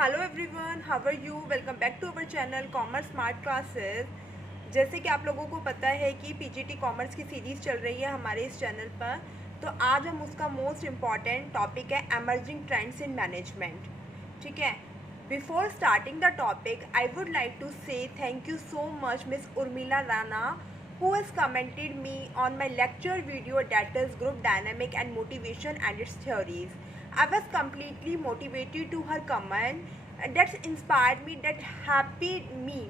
Hello everyone, how are you. Welcome back to our channel commerce smart classes. जैसे कि आप लोगों को पता है कि पीजीटी कॉमर्स की सीरीज़ चल रही है हमारे इस चैनल पर, तो आज हम उसका मोस्ट इम्पॉर्टेंट टॉपिक है एमर्जिंग ट्रेंड्स इन मैनेजमेंट। ठीक है, before starting the topic I would like to say thank you so much miss Urmila Rana who has commented me on my lecture video that is group dynamic and motivation and its theories. I was completely motivated to her comment that inspired me, that happy me.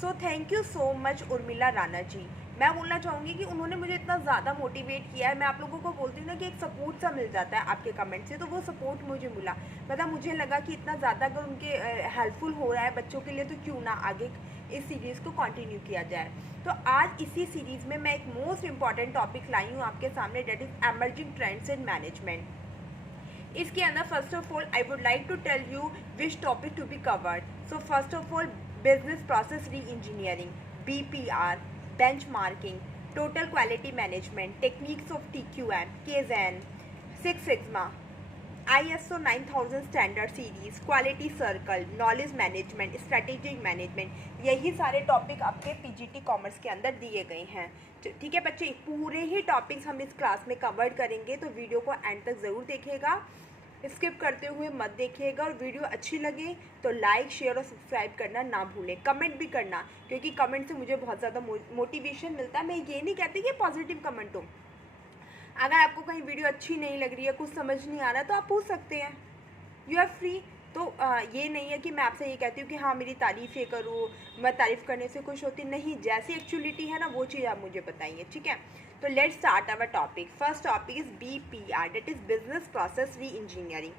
So thank you so much Urmila Rana ji. मैं बोलना चाहूँगी कि उन्होंने मुझे इतना ज़्यादा motivate किया है। मैं आप लोगों को बोलती हूँ ना कि एक सपोर्ट सा मिल जाता है आपके कमेंट से, तो वो सपोर्ट मुझे मिला। मतलब मुझे लगा कि इतना ज़्यादा अगर उनके हेल्पफुल हो रहा है बच्चों के लिए, तो क्यों ना आगे इस सीरीज़ को कंटिन्यू किया जाए। तो आज इसी सीरीज़ में मैं एक मोस्ट इम्पॉर्टेंट टॉपिक लाई हूँ आपके सामने, that is emerging trends in management. इसके अंदर first of all I would like to tell you which topic to be covered. So first of all business process reengineering, BPR, benchmarking, total quality management, techniques of TQM, Kaizen, Six Sigma, ISO 9000 standard series, quality circle, knowledge management, strategic management, यही सारे topic आपके PGT commerce के अंदर दिए गए हैं। ठीक है बच्चे, पूरे ही टॉपिक्स हम इस क्लास में कवर करेंगे, तो वीडियो को एंड तक ज़रूर देखिएगा, स्किप करते हुए मत देखिएगा। और वीडियो अच्छी लगे तो लाइक, शेयर और सब्सक्राइब करना ना भूलें। कमेंट भी करना, क्योंकि कमेंट से मुझे बहुत ज़्यादा मोटिवेशन मिलता है। मैं ये नहीं कहती कि पॉजिटिव कमेंट हो। अगर आपको कहीं वीडियो अच्छी नहीं लग रही है, कुछ समझ नहीं आ रहा, तो आप पूछ सकते हैं, यू आर फ्री। तो ये नहीं है कि मैं आपसे ये कहती हूँ कि हाँ मेरी तारीफ़ ये करूँ, मैं तारीफ़ करने से खुश होती नहीं। जैसी एक्चुअलिटी है ना, वो चीज़ आप मुझे बताइए। ठीक है, तो let's start our topic. First topic is BPR, that is business process reengineering.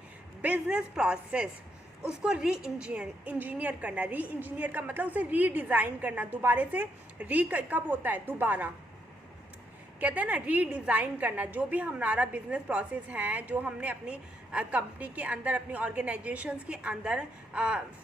Business process उसको इंजीनियर करना। री इंजीनियर का मतलब उसे रीडिज़ाइन करना, दोबारा से। री कब होता है? दोबारा। कहते हैं ना रीडिज़ाइन करना। जो भी हमारा बिजनेस प्रोसेस है, जो हमने अपनी कंपनी के अंदर, अपनी ऑर्गेनाइजेशंस के अंदर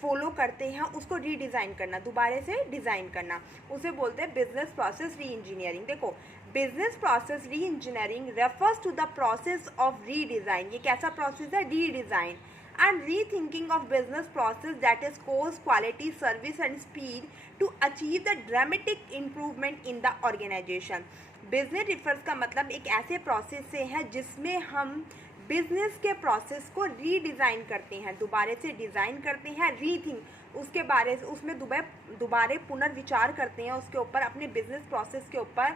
फॉलो करते हैं, उसको रीडिज़ाइन करना, दोबारा से डिज़ाइन करना, उसे बोलते हैं बिजनेस प्रोसेस री इंजीनियरिंग। देखो, business process reengineering refers to the process of redesign. ये कैसा प्रोसेस है? Redesign and rethinking of business process that is cost, quality, service and speed to achieve the dramatic improvement in the organization. Business refers का मतलब एक ऐसे process से है जिसमें हम बिजनेस के प्रोसेस को रीडिज़ाइन करते हैं, दोबारा से डिज़ाइन करते हैं, रीथिंक उसके बारे से, उसमें दोबारा पुनर्विचार करते हैं उसके ऊपर, अपने बिजनेस प्रोसेस के ऊपर,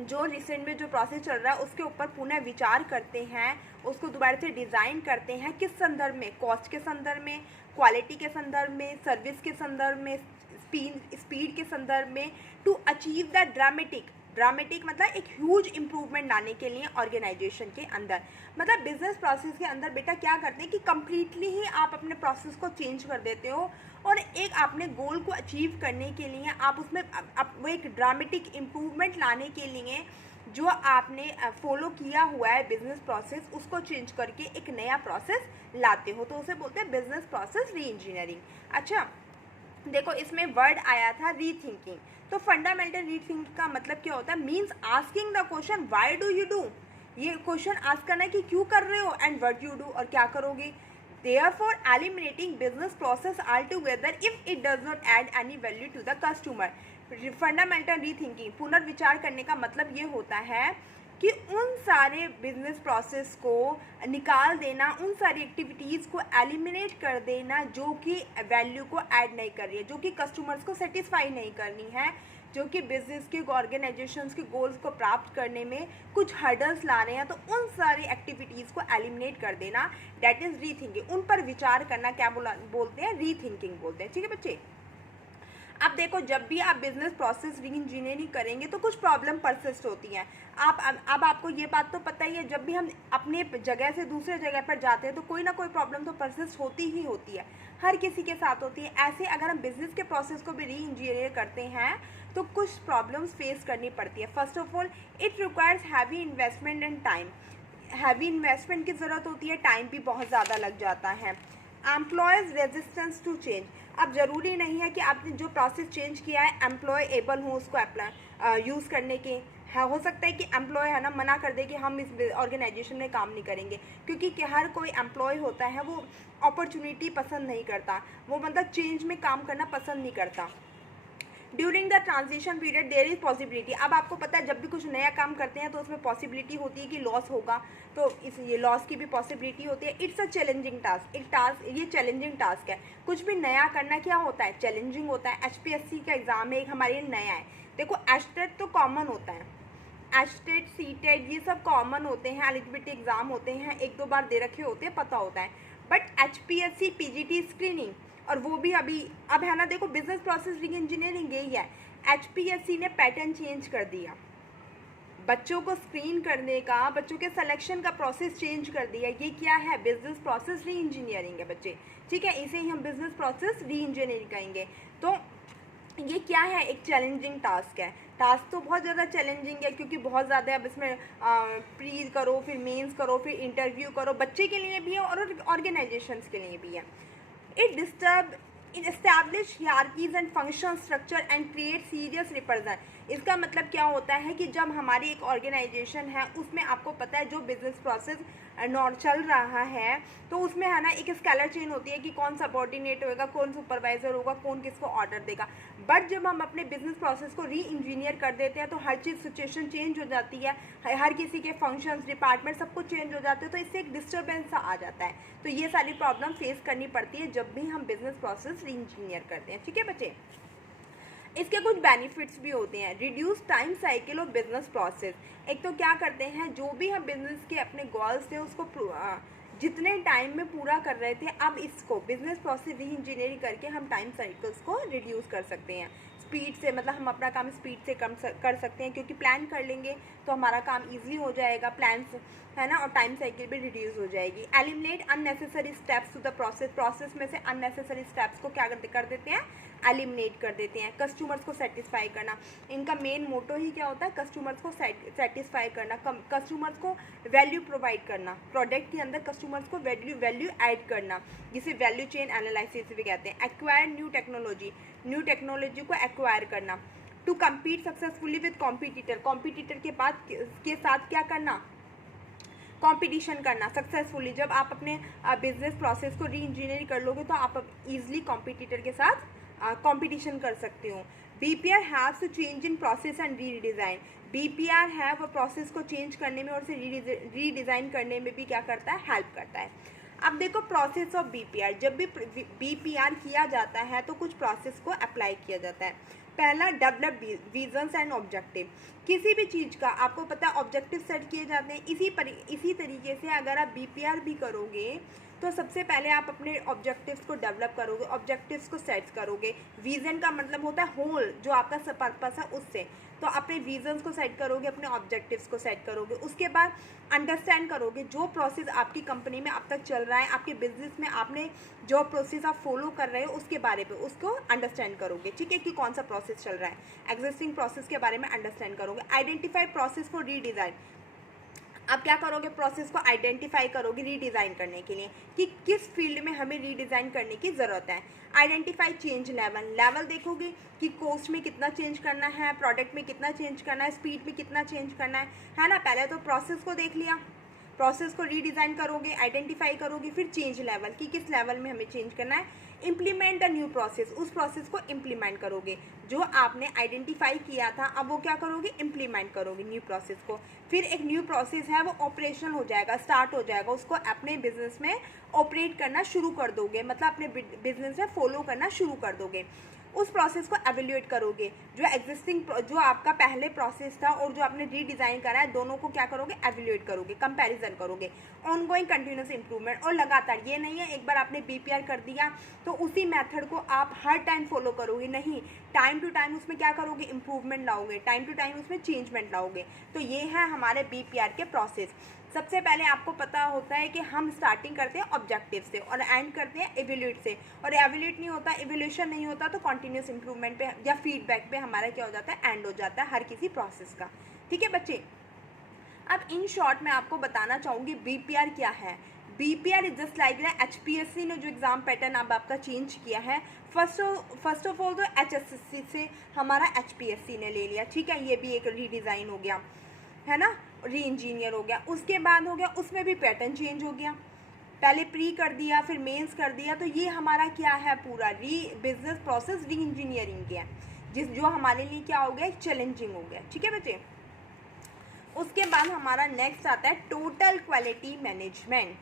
जो रिसेंट में जो प्रोसेस चल रहा है उसके ऊपर पुनः विचार करते हैं, उसको दोबारा से डिज़ाइन करते हैं। किस संदर्भ में? कॉस्ट के संदर्भ में, क्वालिटी के संदर्भ में, सर्विस के संदर्भ में, स्पीड के संदर्भ में, टू अचीव द ड्रामेटिक मतलब एक ह्यूज इम्प्रूवमेंट लाने के लिए ऑर्गेनाइजेशन के अंदर। मतलब बिजनेस प्रोसेस के अंदर बेटा क्या करते हैं कि कम्प्लीटली ही आप अपने प्रोसेस को चेंज कर देते हो, और एक आपने गोल को अचीव करने के लिए आप उसमें वो एक ड्रामेटिक इम्प्रूवमेंट लाने के लिए जो आपने फॉलो किया हुआ है बिजनेस प्रोसेस, उसको चेंज करके एक नया प्रोसेस लाते हो, तो उसे बोलते हैं बिजनेस प्रोसेस री इंजीनियरिंग। अच्छा देखो, इसमें वर्ड आया था रीथिंकिंग। तो फंडामेंटल रीथिंकिंग का मतलब क्या होता है? Means asking the question why do you do. ये क्वेश्चन आस्क करना है कि क्यों कर रहे हो, एंड व्हाट यू डू, और क्या करोगे। Therefore, eliminating business process altogether if it does not add any value to the customer. Fundamental rethinking, पुनर्विचार करने का मतलब ये होता है कि उन सारे बिजनेस प्रोसेस को निकाल देना, उन सारी एक्टिविटीज़ को एलिमिनेट कर देना जो कि वैल्यू को ऐड नहीं कर रही है, जो कि कस्टमर्स को सेटिस्फाई नहीं करनी है, जो कि बिजनेस के ऑर्गेनाइजेशंस के गोल्स को प्राप्त करने में कुछ हर्डल्स ला रहे हैं, तो उन सारी एक्टिविटीज़ को एलिमिनेट कर देना, दैट इज़ रीथिंकिंग। उन पर विचार करना क्या बोलते हैं? रीथिंकिंग बोलते हैं। ठीक है बच्चे, अब देखो, जब भी आप बिजनेस प्रोसेस री इंजीनियरिंग करेंगे तो कुछ प्रॉब्लम परसिस्ट होती हैं। अब आपको ये बात तो पता ही है, जब भी हम अपने जगह से दूसरे जगह पर जाते हैं तो कोई ना कोई प्रॉब्लम तो परसिस्ट होती ही होती है, हर किसी के साथ होती है। ऐसे अगर हम बिजनेस के प्रोसेस को भी री इंजीनियर करते हैं तो कुछ प्रॉब्लम्स फेस करनी पड़ती है। First of all, it requires heavy investment and time. Heavy investment की ज़रूरत होती है, टाइम भी बहुत ज़्यादा लग जाता है। Employees resistance to change. अब ज़रूरी नहीं है कि आपने जो प्रोसेस चेंज किया है एम्प्लॉय एबल हो उसको यूज़ करने के। है, हो सकता है कि एम्प्लॉय है ना मना कर दे कि हम इस ऑर्गेनाइजेशन में काम नहीं करेंगे, क्योंकि हर कोई एम्प्लॉय होता है वो अपॉर्चुनिटी पसंद नहीं करता, वो बंदा चेंज में काम करना पसंद नहीं करता। During the transition period there is possibility, अब आपको पता है जब भी कुछ नया काम करते हैं तो उसमें पॉसिबिलिटी होती है कि लॉस होगा, तो इस ये लॉस की भी पॉसिबिलिटी होती है। इट्स अ चैलेंजिंग टास्क, एक टास्क, ये चैलेंजिंग टास्क है। कुछ भी नया करना क्या होता है, चैलेंजिंग होता है। HPSC का एग्जाम है एक हमारे लिए नया है। देखो एचटेट तो कॉमन होता है, एचटेट सीटेट ये सब कॉमन होते हैं, एलिजिबिलिटी एग्जाम होते हैं, एक दो बार दे रखे होते हैं, पता होता है। बट HPSC PGT स्क्रीनिंग, और वो भी अभी अब है ना, देखो बिजनेस प्रोसेस री इंजीनियरिंग यही है। HPSC ने पैटर्न चेंज कर दिया, बच्चों को स्क्रीन करने का, बच्चों के सिलेक्शन का प्रोसेस चेंज कर दिया। ये क्या है, बिजनेस प्रोसेस री इंजीनियरिंग है बच्चे, ठीक है, इसे ही हम बिजनेस प्रोसेस री इंजीनियरिंग कहेंगे। तो ये क्या है, एक चैलेंजिंग टास्क है। टास्क तो बहुत ज़्यादा चैलेंजिंग है, क्योंकि बहुत ज़्यादा अब इसमें प्री करो, फिर मेंस करो, फिर इंटरव्यू करो, बच्चे के लिए भी है और ऑर्गेनाइजेशंस के लिए भी है। It establish hierarchies and function structure and create serious represent। इसका मतलब क्या होता है कि जब हमारी एक ऑर्गेनाइजेशन है उसमें आपको पता है जो बिजनेस प्रोसेस चल रहा है, तो उसमें है ना एक स्केलर चेन होती है कि कौन सबॉर्डिनेट होगा, कौन सुपरवाइजर होगा, कौन किसको ऑर्डर देगा। बट जब हम अपने बिजनेस प्रोसेस को री इंजीनियर कर देते हैं तो हर चीज़ सिचुएशन चेंज हो जाती है, हर किसी के फंक्शंस, डिपार्टमेंट सब कुछ चेंज हो जाते हैं, तो इससे एक डिस्टर्बेंस सा आ जाता है। तो ये सारी प्रॉब्लम फेस करनी पड़ती है जब भी हम बिजनेस प्रोसेस री इंजीनियर करते हैं, ठीक है बच्चे। इसके कुछ बेनिफिट्स भी होते हैं। Reduce time cycle of business process, एक तो क्या करते हैं, जो भी हम बिजनेस के अपने गोल्स थे उसको जितने टाइम में पूरा कर रहे थे, अब इसको बिजनेस प्रोसेस री इंजीनियरिंग करके हम टाइम साइकिल्स को रिड्यूस कर सकते हैं। स्पीड से, मतलब हम अपना काम स्पीड से कर सकते हैं, क्योंकि प्लान कर लेंगे तो हमारा काम ईजी हो जाएगा, प्लान है ना, और टाइम साइकिल भी रिड्यूस हो जाएगी। Eliminate unnecessary steps to the process, process में से अननेसेसरी स्टेप्स को क्या कर देते हैं, एलिमिनेट कर देते हैं। कस्टमर्स को सेटिस्फाई करना, इनका मेन मोटो ही क्या होता है, कस्टमर्स को सेटिस्फाई करना, कस्टमर्स को वैल्यू प्रोवाइड करना, प्रोडक्ट के अंदर कस्टमर्स को वैल्यू ऐड करना, जिसे वैल्यू चेन एनालिसिस भी कहते हैं। एक्वायर न्यू टेक्नोलॉजी को एक्वायर करना। To compete successfully with competitor के साथ क्या करना, कंपटीशन करना सक्सेसफुली। जब आप अपने बिजनेस प्रोसेस को री इंजीनियरिंग कर लोगे तो आप ईजिली कॉम्पिटिटर के साथ कंपटीशन कर सकते हो। BPR haves to change in process and redesign, BPR है वो प्रोसेस को चेंज करने में और उसे रीडिज़ाइन करने में भी क्या करता है, हेल्प करता है। अब देखो प्रोसेस ऑफ BPR, जब भी BPR किया जाता है तो कुछ प्रोसेस को अप्लाई किया जाता है। पहला, डेवलप विजन्स एंड ऑब्जेक्टिव, किसी भी चीज़ का आपको पता है ऑब्जेक्टिव सेट किए जाते हैं। इसी तरीके से अगर आप BPR भी करोगे तो सबसे पहले आप अपने ऑब्जेक्टिव्स को डेवलप करोगे, ऑब्जेक्टिव्स को सेट करोगे। विज़न का मतलब होता है होल, जो आपका पर्पस है उससे, तो अपने विजन्स को सेट करोगे, अपने ऑब्जेक्टिव्स को सेट करोगे। उसके बाद अंडरस्टैंड करोगे जो प्रोसेस आपकी कंपनी में अब तक चल रहा है, आपके बिजनेस में आपने जो प्रोसेस आप फॉलो कर रहे हो उसके बारे में उसको अंडरस्टैंड करोगे, ठीक है, कि कौन सा प्रोसेस चल रहा है। एग्जिस्टिंग प्रोसेस के बारे में अंडरस्टैंड करोगे। आइडेंटिफाई प्रोसेस फॉर रीडिज़ाइन, आप क्या करोगे, प्रोसेस को आइडेंटिफाई करोगे रीडिज़ाइन करने के लिए कि किस फील्ड में हमें रीडिज़ाइन करने की ज़रूरत है। आइडेंटिफाई चेंज लेवल देखोगे कि कॉस्ट में कितना चेंज करना है, प्रोडक्ट में कितना चेंज करना है, स्पीड में कितना चेंज करना है ना। पहले तो प्रोसेस को देख लिया, प्रोसेस को रीडिज़ाइन करोगे, आइडेंटिफाई करोगे, फिर चेंज लेवल कि किस लेवल में हमें चेंज करना है। इम्प्लीमेंट द न्यू प्रोसेस, उस प्रोसेस को इम्प्लीमेंट करोगे जो आपने आइडेंटिफाई किया था, अब वो क्या करोगे, इम्प्लीमेंट करोगे न्यू प्रोसेस को। फिर एक न्यू प्रोसेस है वो ऑपरेशनल हो जाएगा, स्टार्ट हो जाएगा, उसको अपने बिजनेस में ऑपरेट करना शुरू कर दोगे, मतलब अपने बिजनेस में फॉलो करना शुरू कर दोगे। उस प्रोसेस को एवेल्यूएट करोगे, जो एग्जिस्टिंग जो आपका पहले प्रोसेस था और जो आपने रीडिज़ाइन करा है, दोनों को क्या करोगे, एवेल्यूएट करोगे, कंपैरिजन करोगे। ऑनगोइंग कंटिन्यूस इंप्रूवमेंट, और लगातार, ये नहीं है एक बार आपने BPR कर दिया तो उसी मेथड को आप हर टाइम फॉलो करोगे, नहीं, टाइम टू टाइम उसमें क्या करोगे, इंप्रूवमेंट लाओगे, टाइम टू टाइम उसमें चेंजमेंट लाओगे। तो ये है हमारे BPR के प्रोसेस। सबसे पहले आपको पता होता है कि हम स्टार्टिंग करते हैं ऑब्जेक्टिव से और एंड करते हैं एवेल्यूएट से, और एवेल्यूएट नहीं होता, एवोल्यूशन नहीं होता तो कॉन्टिन्यूस इंप्रूवमेंट पे या फीडबैक पे हमारा क्या हो जाता है, एंड हो जाता है हर किसी प्रोसेस का, ठीक है बच्चे। अब इन शॉर्ट मैं आपको बताना चाहूँगी BPR क्या है। BPR इज जस्ट लाइक ना HPSC ने जो एग्ज़ाम पैटर्न अब आपका चेंज किया है, फर्स्ट ऑफ ऑल तो HSSC से हमारा HPSC ने ले लिया, ठीक है, ये भी एक रीडिज़ाइन हो गया है ना, री इंजीनियर हो गया। उसके बाद हो गया उसमें भी पैटर्न चेंज हो गया, पहले प्री कर दिया फिर मेंस कर दिया, तो ये हमारा क्या है पूरा बिजनेस प्रोसेस री इंजीनियरिंग के है, जो हमारे लिए क्या हो गया, चैलेंजिंग हो गया, ठीक है बच्चे। उसके बाद हमारा नेक्स्ट आता है total quality management.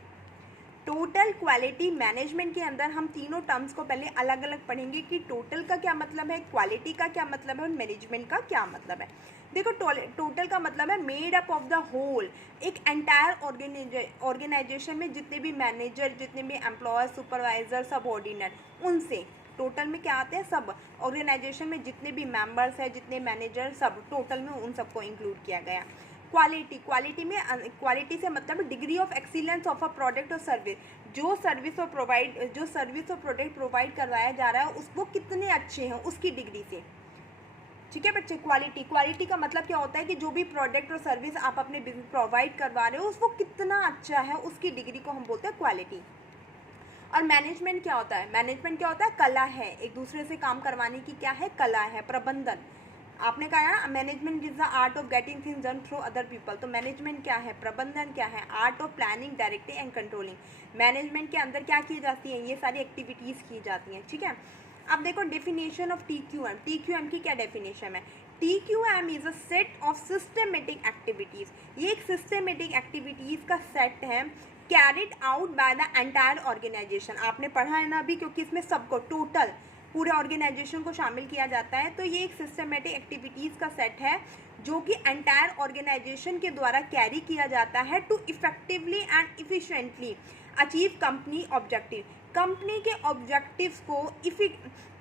Total quality management के अंदर हम तीनों टर्म्स को पहले अलग अलग पढ़ेंगे कि टोटल का क्या मतलब है, क्वालिटी का क्या मतलब है और मैनेजमेंट का क्या मतलब है। देखो टोटल का मतलब है made up of the whole, एक एंटायर ऑर्गेनाइजेशन में जितने भी मैनेजर, जितने भी एम्प्लॉयर, सुपरवाइजर, सबऑर्डिनेट, उनसे टोटल में क्या आते हैं, सब ऑर्गेनाइजेशन में जितने भी मेंबर्स हैं, जितने मैनेजर, सब टोटल में उन सबको इंक्लूड किया गया। क्वालिटी से मतलब degree of excellence of a product और सर्विस, जो सर्विस और प्रोडक्ट प्रोवाइड करवाया जा रहा है उसको कितने अच्छे हैं उसकी डिग्री से, ठीक है बच्चे। क्वालिटी का मतलब क्या होता है कि जो भी प्रोडक्ट और सर्विस आप अपने बिजनेस प्रोवाइड करवा रहे हो उसको कितना अच्छा है, उसकी डिग्री को हम बोलते हैं क्वालिटी। और मैनेजमेंट क्या होता है, कला है, एक दूसरे से काम करवाने की क्या है, कला है, प्रबंधन। आपने कहा ना management is the art of getting things done through other people, तो मैनेजमेंट क्या है, प्रबंधन क्या है, art of planning, directing and controlling. Management के अंदर क्या की जाती है, ये सारी एक्टिविटीज़ की जाती हैं, ठीक है। अब देखो डेफिनेशन ऑफ TQM की क्या डेफिनेशन है। TQM is a set of systematic activities, ये एक सिस्टमेटिक एक्टिविटीज़ का सेट है carried out by the entire organisation. आपने पढ़ा है ना अभी, क्योंकि इसमें सबको टोटल पूरे ऑर्गेनाइजेशन को शामिल किया जाता है, तो ये एक सिस्टमेटिक एक्टिविटीज़ का सेट है जो कि एंटायर ऑर्गेनाइजेशन के द्वारा कैरी किया जाता है to effectively and efficiently achieve company objective. Company के ऑब्जेक्टिव्स को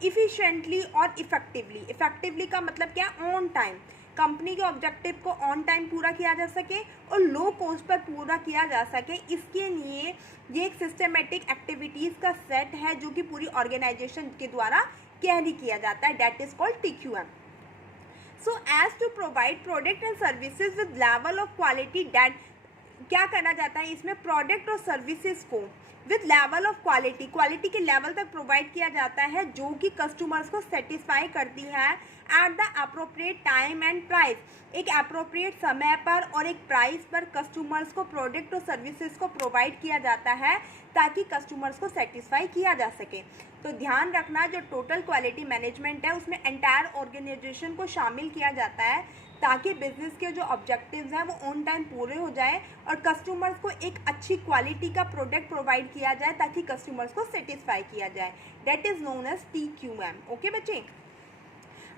इफिशिएंटली और इफेक्टिवली का मतलब क्या, ऑन टाइम, कंपनी के ऑब्जेक्टिव को ऑन टाइम पूरा किया जा सके और लो कॉस्ट पर पूरा किया जा सके, इसके लिए ये एक सिस्टमेटिक एक्टिविटीज़ का सेट है जो कि पूरी ऑर्गेनाइजेशन के द्वारा कैरी किया जाता है, that is called TQM। So as to provide product and services with level of quality that, क्या करना जाता है इसमें, प्रोडक्ट और सर्विसेज को विद लेवल ऑफ क्वालिटी के लेवल तक प्रोवाइड किया जाता है जो कि कस्टमर्स को सेटिस्फाई करती है at the appropriate time and price, एक अप्रोप्रिएट समय पर और एक प्राइस पर कस्टमर्स को प्रोडक्ट और सर्विसेज को प्रोवाइड किया जाता है ताकि कस्टमर्स को सेटिस्फाई किया जा सके। तो ध्यान रखना जो टोटल क्वालिटी मैनेजमेंट है उसमें एंटायर ऑर्गेनाइजेशन को शामिल किया जाता है ताकि बिजनेस के जो ऑब्जेक्टिव्स हैं वो ऑन टाइम पूरे हो जाए और कस्टमर्स को एक अच्छी क्वालिटी का प्रोडक्ट प्रोवाइड किया जाए ताकि कस्टमर्स को सेटिस्फाई किया जाए, that is known as TQM। Okay बच्चे,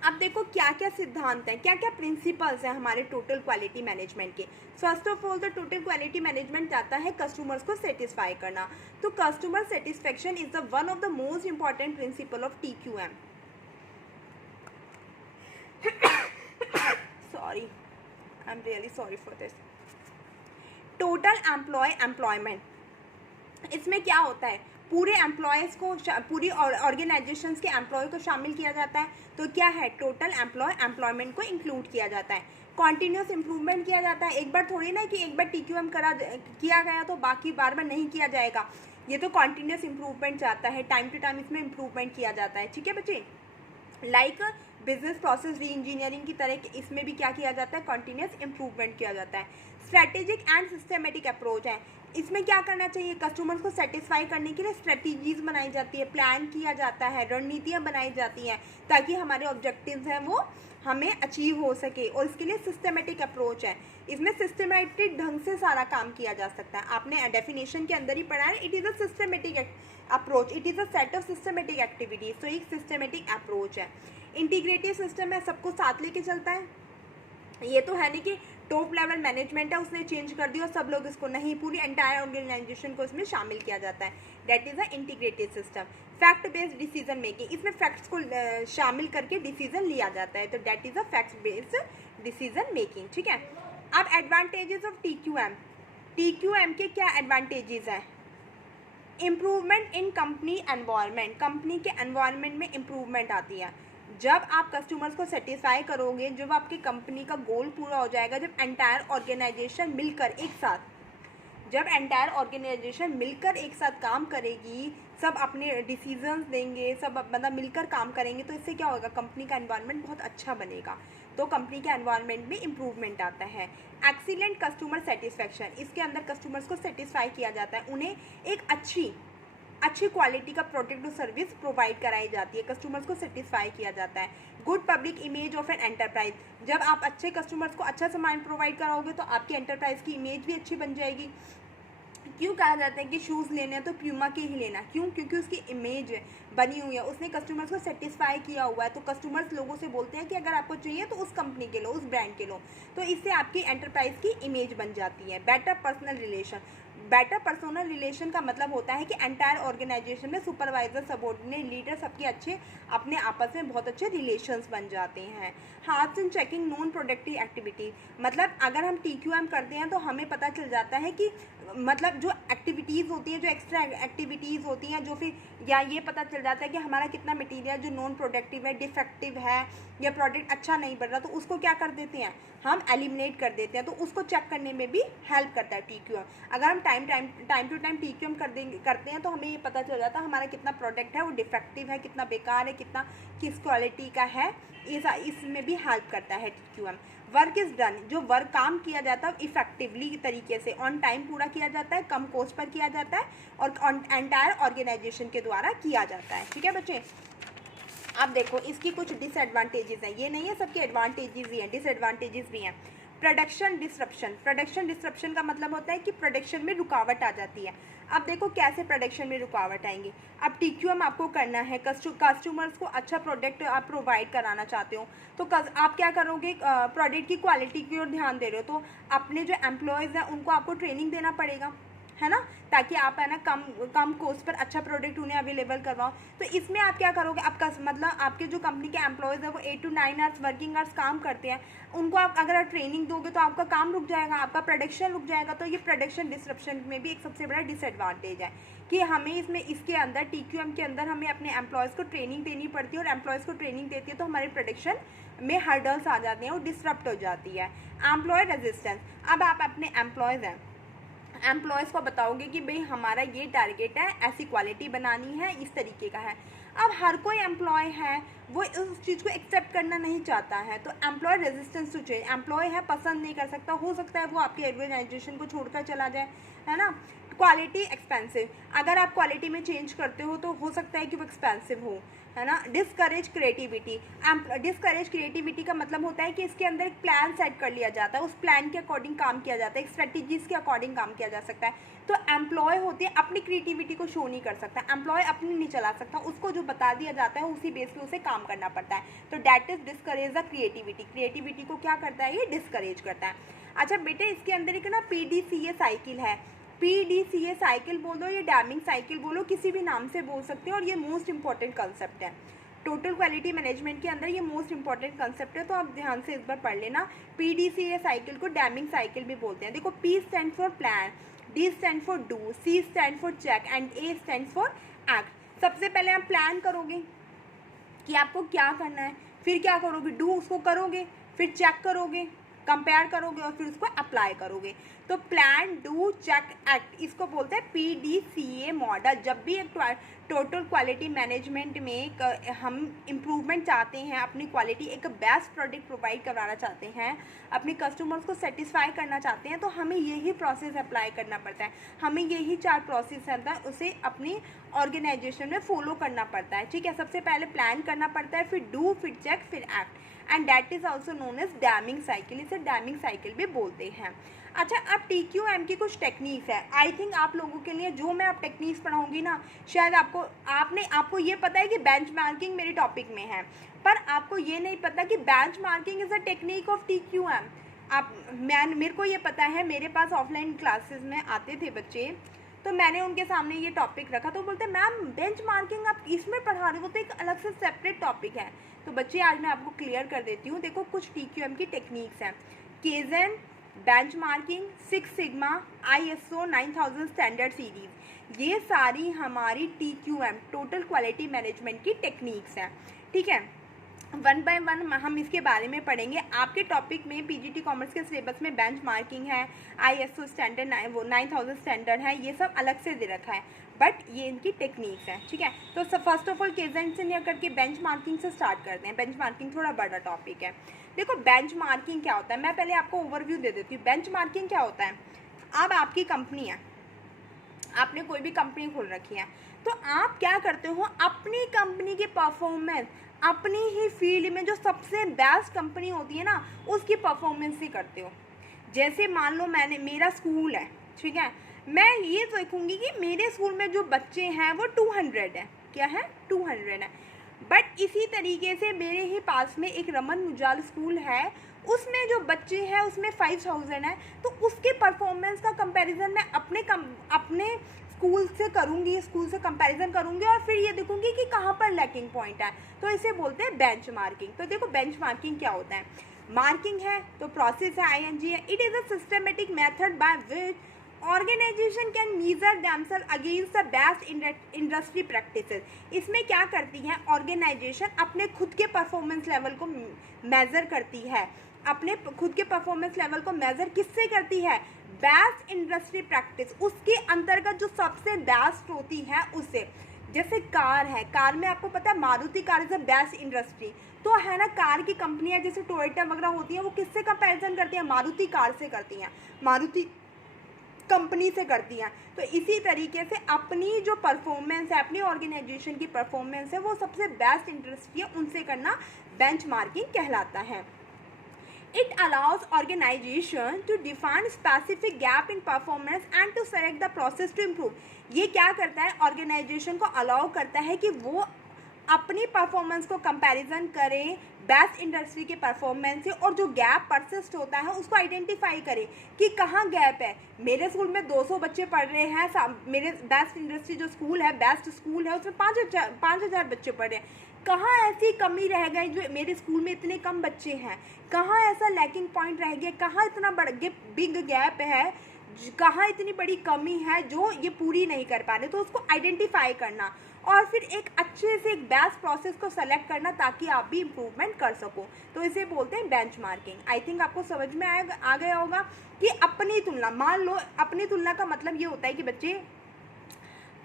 अब देखो क्या क्या सिद्धांत हैं, क्या क्या प्रिंसिपल्स हैं हमारे टोटल क्वालिटी मैनेजमेंट के। First of all the total quality management चाहता है कस्टमर्स को सेटिस्फाई करना, तो customer satisfaction is the one of the most important principle of TQM। Sorry, I am really sorry for this. Total employment, इसमें क्या होता है, पूरे एम्प्लॉयज़ को, पूरी ऑर्गेनाइजेशंस के एम्प्लॉय को शामिल किया जाता है, तो क्या है, टोटल एम्प्लॉयमेंट को इंक्लूड किया जाता है। कॉन्टीन्यूस इंप्रूवमेंट किया जाता है, एक बार थोड़ी ना कि एक बार TQM किया गया तो बाकी बार बार नहीं किया जाएगा, ये तो कॉन्टीन्यूस इंप्रूवमेंट चाहता है, टाइम टू टाइम इसमें इंप्रूवमेंट किया जाता है, ठीक है बच्चे। लाइक बिजनेस प्रोसेस री इंजीनियरिंग की तरह इसमें भी क्या किया जाता है, कॉन्टीन्यूस इंप्रूवमेंट किया जाता है। स्ट्रैटेजिक एंड सिस्टमेटिक अप्रोच है, इसमें क्या करना चाहिए, कस्टमर्स को सेटिस्फाई करने के लिए स्ट्रेटजीज बनाई जाती है, प्लान किया जाता है, रणनीतियाँ बनाई जाती हैं ताकि हमारे ऑब्जेक्टिव्स हैं वो हमें अचीव हो सके, और इसके लिए सिस्टमेटिक अप्रोच है, इसमें सिस्टमेटिक ढंग से सारा काम किया जा सकता है। आपने डेफिनेशन के अंदर ही पढ़ा है, it is a systematic approach, it is a set of systematic activities, तो एक सिस्टमेटिक अप्रोच है। इंटीग्रेटिव सिस्टम है, सबको साथ लेके चलता है, ये तो है नहीं कि टॉप लेवल मैनेजमेंट है उसने चेंज कर दिया और सब लोग इसको नहीं, पूरी एंटायर ऑर्गेनाइजेशन को इसमें शामिल किया जाता है, that is a integrated system. Fact based decision making, इसमें फैक्ट्स को शामिल करके डिसीजन लिया जाता है, तो that is a fact based decision making, ठीक है। अब एडवांटेजेस ऑफ TQM के क्या एडवांटेजेस हैं, improvement in company environment, company के एनवायरनमेंट में इम्प्रूवमेंट आती है, जब आप कस्टमर्स को सेटिस्फाई करोगे, जब आपकी कंपनी का गोल पूरा हो जाएगा, जब एंटायर ऑर्गेनाइजेशन मिलकर एक साथ जब एंटायर ऑर्गेनाइजेशन मिलकर एक साथ काम करेगी, सब अपने डिसीजंस देंगे, सब मतलब मिलकर काम करेंगे, तो इससे क्या होगा, कंपनी का एनवायरनमेंट बहुत अच्छा बनेगा, तो कंपनी के एनवायरनमेंट में इम्प्रूवमेंट आता है। एक्सीलेंट कस्टमर सेटिस्फैक्शन, इसके अंदर कस्टमर्स को सेटिस्फाई किया जाता है, उन्हें एक अच्छी क्वालिटी का प्रोडक्ट और सर्विस प्रोवाइड कराई जाती है, कस्टमर्स को सेटिस्फाई किया जाता है। Good public image of an enterprise, जब आप अच्छे कस्टमर्स को अच्छा सामान प्रोवाइड कराओगे तो आपकी एंटरप्राइज की इमेज भी अच्छी बन जाएगी। क्यों कहा जाता है कि शूज़ लेने हैं तो प्यूमा के ही लेना, क्यों, क्योंकि उसकी इमेज बनी हुई है, उसने कस्टमर्स को सेटिस्फाई किया हुआ है, तो कस्टमर्स लोगों से बोलते हैं कि अगर आपको चाहिए तो उस कंपनी के लो, उस ब्रांड के लो, तो इससे आपकी एंटरप्राइज की इमेज बन जाती है। Better personal relation, better personal relation का मतलब होता है कि एंटायर ऑर्गेनाइजेशन में सुपरवाइजर, सबॉर्डिनेट, लीडर, सबके अच्छे अपने आपस में बहुत अच्छे रिलेशंस बन जाते हैं। Hearts in checking non productive activity, मतलब अगर हम TQM करते हैं तो हमें पता चल जाता है कि मतलब जो एक्टिविटीज़ होती हैं, जो एक्स्ट्रा एक्टिविटीज़ होती हैं, जो फिर या ये पता चल जाता है कि हमारा कितना मटेरियल जो नॉन प्रोडक्टिव है, डिफेक्टिव है, या प्रोडक्ट अच्छा नहीं बन रहा, तो उसको क्या कर देते हैं, हम एलिमिनेट कर देते हैं, तो उसको चेक करने में भी हेल्प करता है TQM। अगर हम टाइम टू टाइम TQM करते हैं तो हमें ये पता चल जाता है हमारा कितना प्रोडक्ट है वो डिफेक्टिव है, कितना बेकार है, कितना किस क्वालिटी का है, इसमें भी हेल्प करता है TQM। वर्क इज़ डन, जो वर्क काम किया जाता है इफेक्टिवली तरीके से ऑन टाइम पूरा किया जाता है, कम कॉस्ट पर किया जाता है और एंटायर ऑर्गेनाइजेशन के द्वारा किया जाता है। ठीक है बच्चे, अब देखो इसकी कुछ डिसएडवांटेजेस हैं, ये नहीं है सबके एडवांटेजेस ही हैं, डिसएडवांटेजेस भी हैं। प्रोडक्शन डिसरप्शन, प्रोडक्शन डिसरप्शन का मतलब होता है कि प्रोडक्शन में रुकावट आ जाती है। अब देखो कैसे प्रोडक्शन में रुकावट आएंगी, अब TQM आपको करना है, कस्टमर्स को अच्छा प्रोडक्ट आप प्रोवाइड कराना चाहते हो, तो आप क्या करोगे, प्रोडक्ट की क्वालिटी की ओर ध्यान दे रहे हो, तो अपने जो एम्प्लॉयज़ हैं उनको आपको ट्रेनिंग देना पड़ेगा, है ना, ताकि आप है ना कम कॉस्ट पर अच्छा प्रोडक्ट उन्हें अवेलेबल करवाओ। तो इसमें आप क्या करोगे, आपका मतलब आपके जो कंपनी के एम्प्लॉयज़ हैं वो 8 to 9 आवर्स वर्किंग आवर्स काम करते हैं, उनको आप अगर आप ट्रेनिंग दोगे तो आपका काम रुक जाएगा, आपका प्रोडक्शन रुक जाएगा, तो ये प्रोडक्शन डिसरप्शन में भी एक सबसे बड़ा डिसएडवांटेज है कि हमें इसके अंदर TQM के अंदर हमें अपने एम्प्लॉयज़ को ट्रेनिंग देनी पड़ती है, और एम्प्लॉयज़ को ट्रेनिंग देती है तो हमारे प्रोडक्शन में हर्डल्स आ जाते हैं और डिसरप्ट हो जाती है। एम्प्लॉय रेजिस्टेंस, अब आप अपने एम्प्लॉयज़ को बताओगे कि भाई हमारा ये टारगेट है, ऐसी क्वालिटी बनानी है, इस तरीके का है। अब हर कोई एम्प्लॉय है वो उस चीज़ को एक्सेप्ट करना नहीं चाहता है, तो employ resistance to change, employ है पसंद नहीं कर सकता, हो सकता है वो आपके ऑर्गेनाइजेशन को छोड़कर चला जाए, है ना। क्वालिटी एक्सपेंसिव, अगर आप क्वालिटी में चेंज करते हो तो हो सकता है कि वो एक्सपेंसिव हो, है ना। डिस्करेज क्रिएटिविटी, डिस्करेज क्रिएटिविटी का मतलब होता है कि इसके अंदर एक प्लान सेट कर लिया जाता है, उस प्लान के अकॉर्डिंग काम किया जाता है, एक स्ट्रेटजीज के अकॉर्डिंग काम किया जा सकता है, तो एम्प्लॉय होते हैं अपनी क्रिएटिविटी को शो नहीं कर सकता, एम्प्लॉय अपनी नहीं चला सकता, उसको जो बता दिया जाता है उसी बेस पे उसे काम करना पड़ता है, तो that is discourage the creativity, creativity को क्या करता है, ये डिस्करेज करता है। अच्छा बेटे, इसके अंदर एक ना PDCA साइकिल है, PDCA साइकिल बोल दो या डैमिंग साइकिल बोलो, किसी भी नाम से बोल सकते हो, और ये मोस्ट इंपॉर्टेंट कंसेप्ट है टोटल क्वालिटी मैनेजमेंट के अंदर, ये मोस्ट इंपॉर्टेंट कंसेप्ट है, तो आप ध्यान से इस बार पढ़ लेना। PDCA साइकिल को डैमिंग साइकिल भी बोलते हैं। देखो, P stand for plan, D stand for do, C stand for check and A stand for act. सबसे पहले आप प्लान करोगे कि आपको क्या करना है, फिर क्या करोगे, डू उसको करोगे, फिर चेक करोगे, कंपेयर करोगे और फिर उसको अप्लाई करोगे, तो प्लान, डू, चेक, एक्ट, इसको बोलते हैं PDCA मॉडल। जब भी एक टोटल क्वालिटी मैनेजमेंट में हम इम्प्रूवमेंट चाहते हैं, अपनी क्वालिटी एक बेस्ट प्रोडक्ट प्रोवाइड करवाना चाहते हैं, अपने कस्टमर्स को सेटिस्फाई करना चाहते हैं, तो हमें यही प्रोसेस अप्लाई करना पड़ता है, हमें यही 4 प्रोसेस है उसे अपनी ऑर्गेनाइजेशन में फॉलो करना पड़ता है। ठीक है, सबसे पहले प्लान करना पड़ता है, फिर डू, फिर चेक, फिर act, and that is also known as Deming cycle, इसे डैमिंग साइकिल भी बोलते हैं। अच्छा, अब TQM की कुछ टेक्निक्स है, आई थिंक आप लोगों के लिए जो मैं आप टेक्निक्स पढ़ाऊंगी ना, शायद आपको ये पता है कि बेंच मार्किंग मेरे टॉपिक में है, पर आपको ये नहीं पता कि bench marking is a technique of TQM। मेरे को ये पता है, मेरे पास ऑफलाइन क्लासेस में आते थे बच्चे, तो मैंने उनके सामने ये टॉपिक रखा, तो बोलते मैम बेंच मार्किंग आप इसमें पढ़ा रहे हो, तो एक अलग से सेपरेट टॉपिक है। तो बच्चे आज मैं आपको क्लियर कर देती हूँ। देखो, कुछ TQM की टेक्निक्स हैं, kaizen, benchmarking, 6 sigma, ISO 9000 standard series, ये सारी हमारी TQM टोटल क्वालिटी मैनेजमेंट की टेक्निक्स हैं। ठीक है, वन बाय वन हम इसके बारे में पढ़ेंगे। आपके टॉपिक में पीजीटी कॉमर्स के सिलेबस में बेंचमार्किंग है, आईएसओ स्टैंडर्ड 9000 स्टैंडर्ड है, ये सब अलग से दे रखा है, बट ये इनकी टेक्निक्स हैं, ठीक है। तो फर्स्ट ऑफ ऑल केजेंट से नहीं करके बेंचमार्किंग से स्टार्ट करते हैं। बेंचमार्किंग थोड़ा बड़ा टॉपिक है। देखो बेंचमार्किंग क्या होता है, मैं पहले आपको ओवरव्यू दे देती हूँ। बेंचमार्किंग क्या होता है, अब आपकी कंपनी है, आपने कोई भी कंपनी खोल रखी है, तो आप क्या करते हो, अपनी कंपनी की परफॉर्मेंस अपनी ही फील्ड में जो सबसे बेस्ट कंपनी होती है ना, उसकी परफॉर्मेंस ही करते हो। जैसे मान लो मेरा स्कूल है, ठीक है, मैं ये देखूंगी कि मेरे स्कूल में जो बच्चे हैं वो 200 है, क्या है, 200 है। बट इसी तरीके से मेरे ही पास में एक रमन मुजाल स्कूल है, उसमें जो बच्चे हैं उसमें 5000 है, तो उसके परफॉर्मेंस का कंपैरिजन मैं अपने स्कूल से करूँगी, स्कूल से कंपैरिजन करूँगी और फिर ये देखूँगी कि कहाँ पर लैकिंग पॉइंट है, तो इसे बोलते हैं बेंचमार्किंग। तो देखो बेंचमार्किंग क्या होता है, मार्किंग है तो प्रोसेस है, आईएनजी है। It is a systematic method by which organisation can measure themselves against the best industry practices. इसमें क्या करती है ऑर्गेनाइजेशन, अपने खुद के परफॉर्मेंस लेवल को मेज़र करती है। अपने खुद के परफॉर्मेंस लेवल को मेज़र किससे करती है, बेस्ट इंडस्ट्री प्रैक्टिस, उसके अंतर्गत जो सबसे बेस्ट होती है उससे। जैसे कार है, कार में आपको पता है Maruti car is a best industry, तो है ना, कार की कंपनियां जैसे टोयोटा वगैरह होती हैं वो किससे कंपैरिजन करती हैं, मारुति कार से करती हैं, मारुति कंपनी से करती हैं। तो इसी तरीके से अपनी जो परफॉर्मेंस है, अपनी ऑर्गेनाइजेशन की परफॉर्मेंस है, वो सबसे बेस्ट इंडस्ट्री है, उनसे करना बेंचमार्किंग कहलाता है। It allows organization to define specific gap in performance and to select the process to improve. ये क्या करता है, ऑर्गेनाइजेशन को अलाउ करता है कि वो अपनी परफॉर्मेंस को कंपैरिजन करें बेस्ट इंडस्ट्री के परफॉर्मेंस से, और जो गैप परसिस्ट होता है उसको आइडेंटिफाई करें कि कहाँ गैप है। मेरे स्कूल में 200 बच्चे पढ़ रहे हैं, मेरे बेस्ट इंडस्ट्री जो स्कूल है, बेस्ट स्कूल है, उसमें 5000 बच्चे पढ़ रहे हैं, कहाँ ऐसी कमी रह गई जो मेरे स्कूल में इतने कम बच्चे हैं, कहाँ ऐसा लैकिंग पॉइंट रह गया, कहाँ इतना बड़ा बिग गैप है, कहाँ इतनी बड़ी कमी है जो ये पूरी नहीं कर पा रहे, तो उसको आइडेंटिफाई करना और फिर एक अच्छे से एक बेस्ट प्रोसेस को सेलेक्ट करना ताकि आप भी इम्प्रूवमेंट कर सको, तो इसे बोलते हैं बेंचमार्किंग। आई थिंक आपको समझ में आ गया होगा कि अपनी तुलना, मान लो अपनी तुलना का मतलब ये होता है कि बच्चे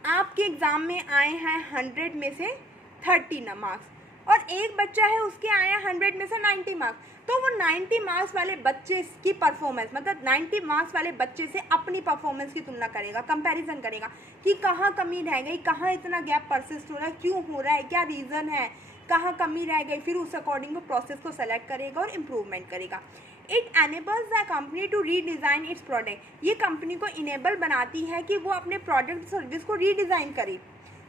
आपके एग्ज़ाम में आए हैं 100 में से 30 मार्क्स और एक बच्चा है उसके आए हैं 100 में से 90 मार्क्स, तो वो 90 मार्क्स वाले बच्चे की परफॉर्मेंस, मतलब 90 मार्क्स वाले बच्चे से अपनी परफॉर्मेंस की तुलना करेगा, कंपैरिजन करेगा कि कहाँ कमी रह गई, कहाँ इतना गैप परसिस्ट हो रहा है, क्यों हो रहा है, क्या रीज़न है, कहाँ कमी रह गई, फिर उस अकॉर्डिंग वो प्रोसेस को सेलेक्ट करेगा और इम्प्रूवमेंट करेगा। It enables the company to redesign its product. ये कंपनी को इनेबल बनाती है कि वो अपने प्रोडक्ट सर्विस को रीडिज़ाइन करे,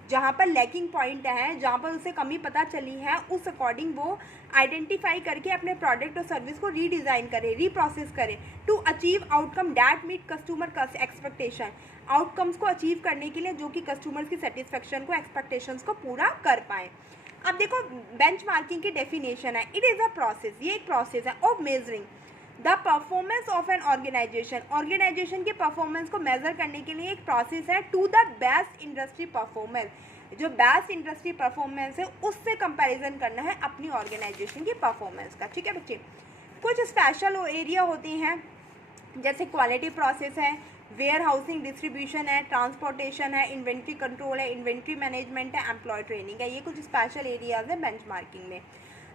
जहाँ पर लैकिंग पॉइंट है, जहाँ पर उसे कमी पता चली है, उस अकॉर्डिंग वो आइडेंटिफाई करके अपने प्रोडक्ट और सर्विस को रीडिज़ाइन करे, रीप्रोसेस करे to achieve outcome that meet customer expectation. Outcomes को अचीव करने के लिए जो कि कस्टमर्स की सेटिस्फेक्शन को, एक्सपेक्टेशंस को पूरा कर पाएँ। अब देखो बेंचमार्किंग की डेफिनेशन है, इट इज़ अ प्रोसेस, ये एक प्रोसेस है of measuring the performance of an organisation. Organisation के परफॉर्मेंस को मेजर करने के लिए एक प्रोसेस है to the best industry performance, जो बेस्ट इंडस्ट्री परफॉर्मेंस है उससे कंपैरिजन करना है अपनी ऑर्गेनाइजेशन की परफॉर्मेंस का, ठीक है बच्चे। कुछ स्पेशल एरिया होते हैं जैसे क्वालिटी प्रोसेस है, वेयर हाउसिंग डिस्ट्रीब्यूशन है, ट्रांसपोर्टेशन है, इन्वेंट्री कंट्रोल है, इन्वेंट्री मैनेजमेंट है, एम्प्लॉय ट्रेनिंग है, ये कुछ स्पेशल एरियाज है बेंचमार्किंग में।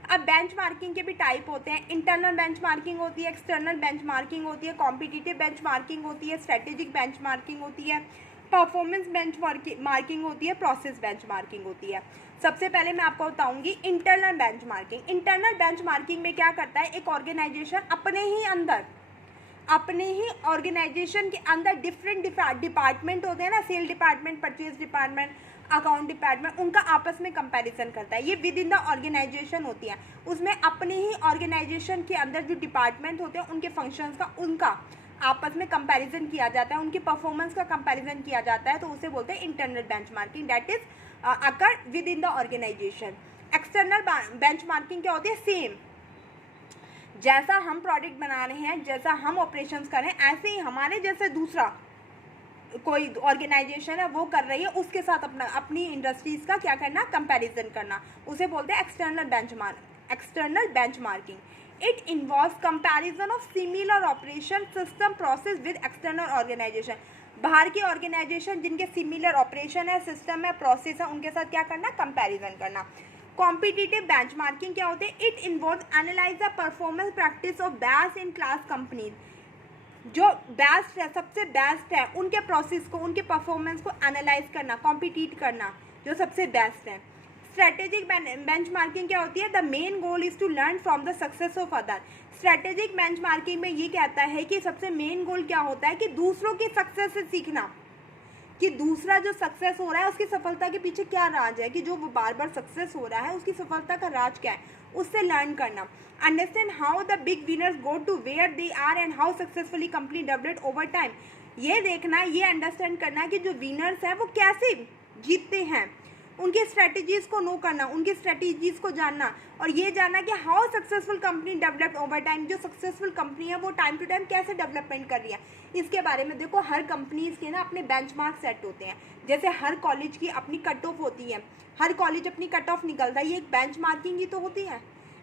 अब बेंचमार्किंग के भी टाइप होते हैं, इंटरनल बेंचमार्किंग होती है, एक्सटर्नल बेंचमार्किंग होती है, कॉम्पिटिटिव बेंचमार्किंग होती है, स्ट्रेटेजिक बेंचमार्किंग होती है, परफॉर्मेंस बेंचमार्किंग होती है, प्रोसेस बेंचमार्किंग होती है। सबसे पहले मैं आपको बताऊंगी इंटरनल बेंचमार्किंग। इंटरनल बेंचमार्किंग में क्या करता है, एक ऑर्गेनाइजेशन अपने ही ऑर्गेनाइजेशन के अंदर डिफरेंट डिपार्टमेंट होते हैं ना, sale department, purchase department, account department, उनका आपस में कंपैरिजन करता है। ये विद इन द ऑर्गेनाइजेशन होती है, उसमें अपने ही ऑर्गेनाइजेशन के अंदर जो डिपार्टमेंट होते हैं उनके फंक्शंस का, उनका आपस में कंपैरिजन किया जाता है, उनकी परफॉर्मेंस का कंपैरिजन किया जाता है, तो उसे बोलते हैं internal benchmarking, that is occur within the organisation. External benchmarking क्या होती है, सेम जैसा हम प्रोडक्ट बना रहे हैं, जैसा हम ऑपरेशंस कर रहे हैं, ऐसे ही हमारे जैसे दूसरा कोई ऑर्गेनाइजेशन है वो कर रही है, उसके साथ अपनी इंडस्ट्रीज़ का क्या करना, कंपैरिजन करना, उसे बोलते हैं external external benchmarking. It involves comparison of similar operation system process with external organization. बाहर की ऑर्गेनाइजेशन जिनके सिमिलर ऑपरेशन है, सिस्टम है, प्रोसेस है, उनके साथ क्या करना, कंपैरिजन करना. कॉम्पिटिटिव बेंचमार्किंग क्या होते हैं? It involve analyse the performance practice of best in class companies. जो बेस्ट है, सबसे बेस्ट है, उनके प्रोसेस को, उनके परफॉर्मेंस को एनालाइज करना, कॉम्पिटिट करना, जो सबसे बेस्ट है. स्ट्रेटेजिक बेंचमार्किंग क्या होती है? The main goal is to learn from the success of other. Strategic benchmarking में ये कहता है कि सबसे मेन गोल क्या होता है कि दूसरों की सक्सेस से सीखना, कि दूसरा जो सक्सेस हो रहा है उसकी सफलता के पीछे क्या राज है, कि जो वो बार बार सक्सेस हो रहा है उसकी सफलता का राज क्या है, उससे लर्न करना. Understand how the big winners go to where they are and how successfully company developed over time. ये देखना, ये अंडरस्टैंड करना कि जो विनर्स हैं वो कैसे जीतते हैं, उनकी स्ट्रेटजीज़ को नो करना, उनकी स्ट्रेटजीज़ को जानना, और ये जानना कि how successful company developed over time. जो सक्सेसफुल कंपनी है वो टाइम टू टाइम कैसे डेवलपमेंट कर रही है, इसके बारे में. देखो, हर कंपनीज़ के ना अपने बेंचमार्क सेट होते हैं. जैसे हर कॉलेज की अपनी कट ऑफ होती है, हर कॉलेज अपनी कट ऑफ निकलता है, ये एक बेंचमार्किंग ही तो होती है.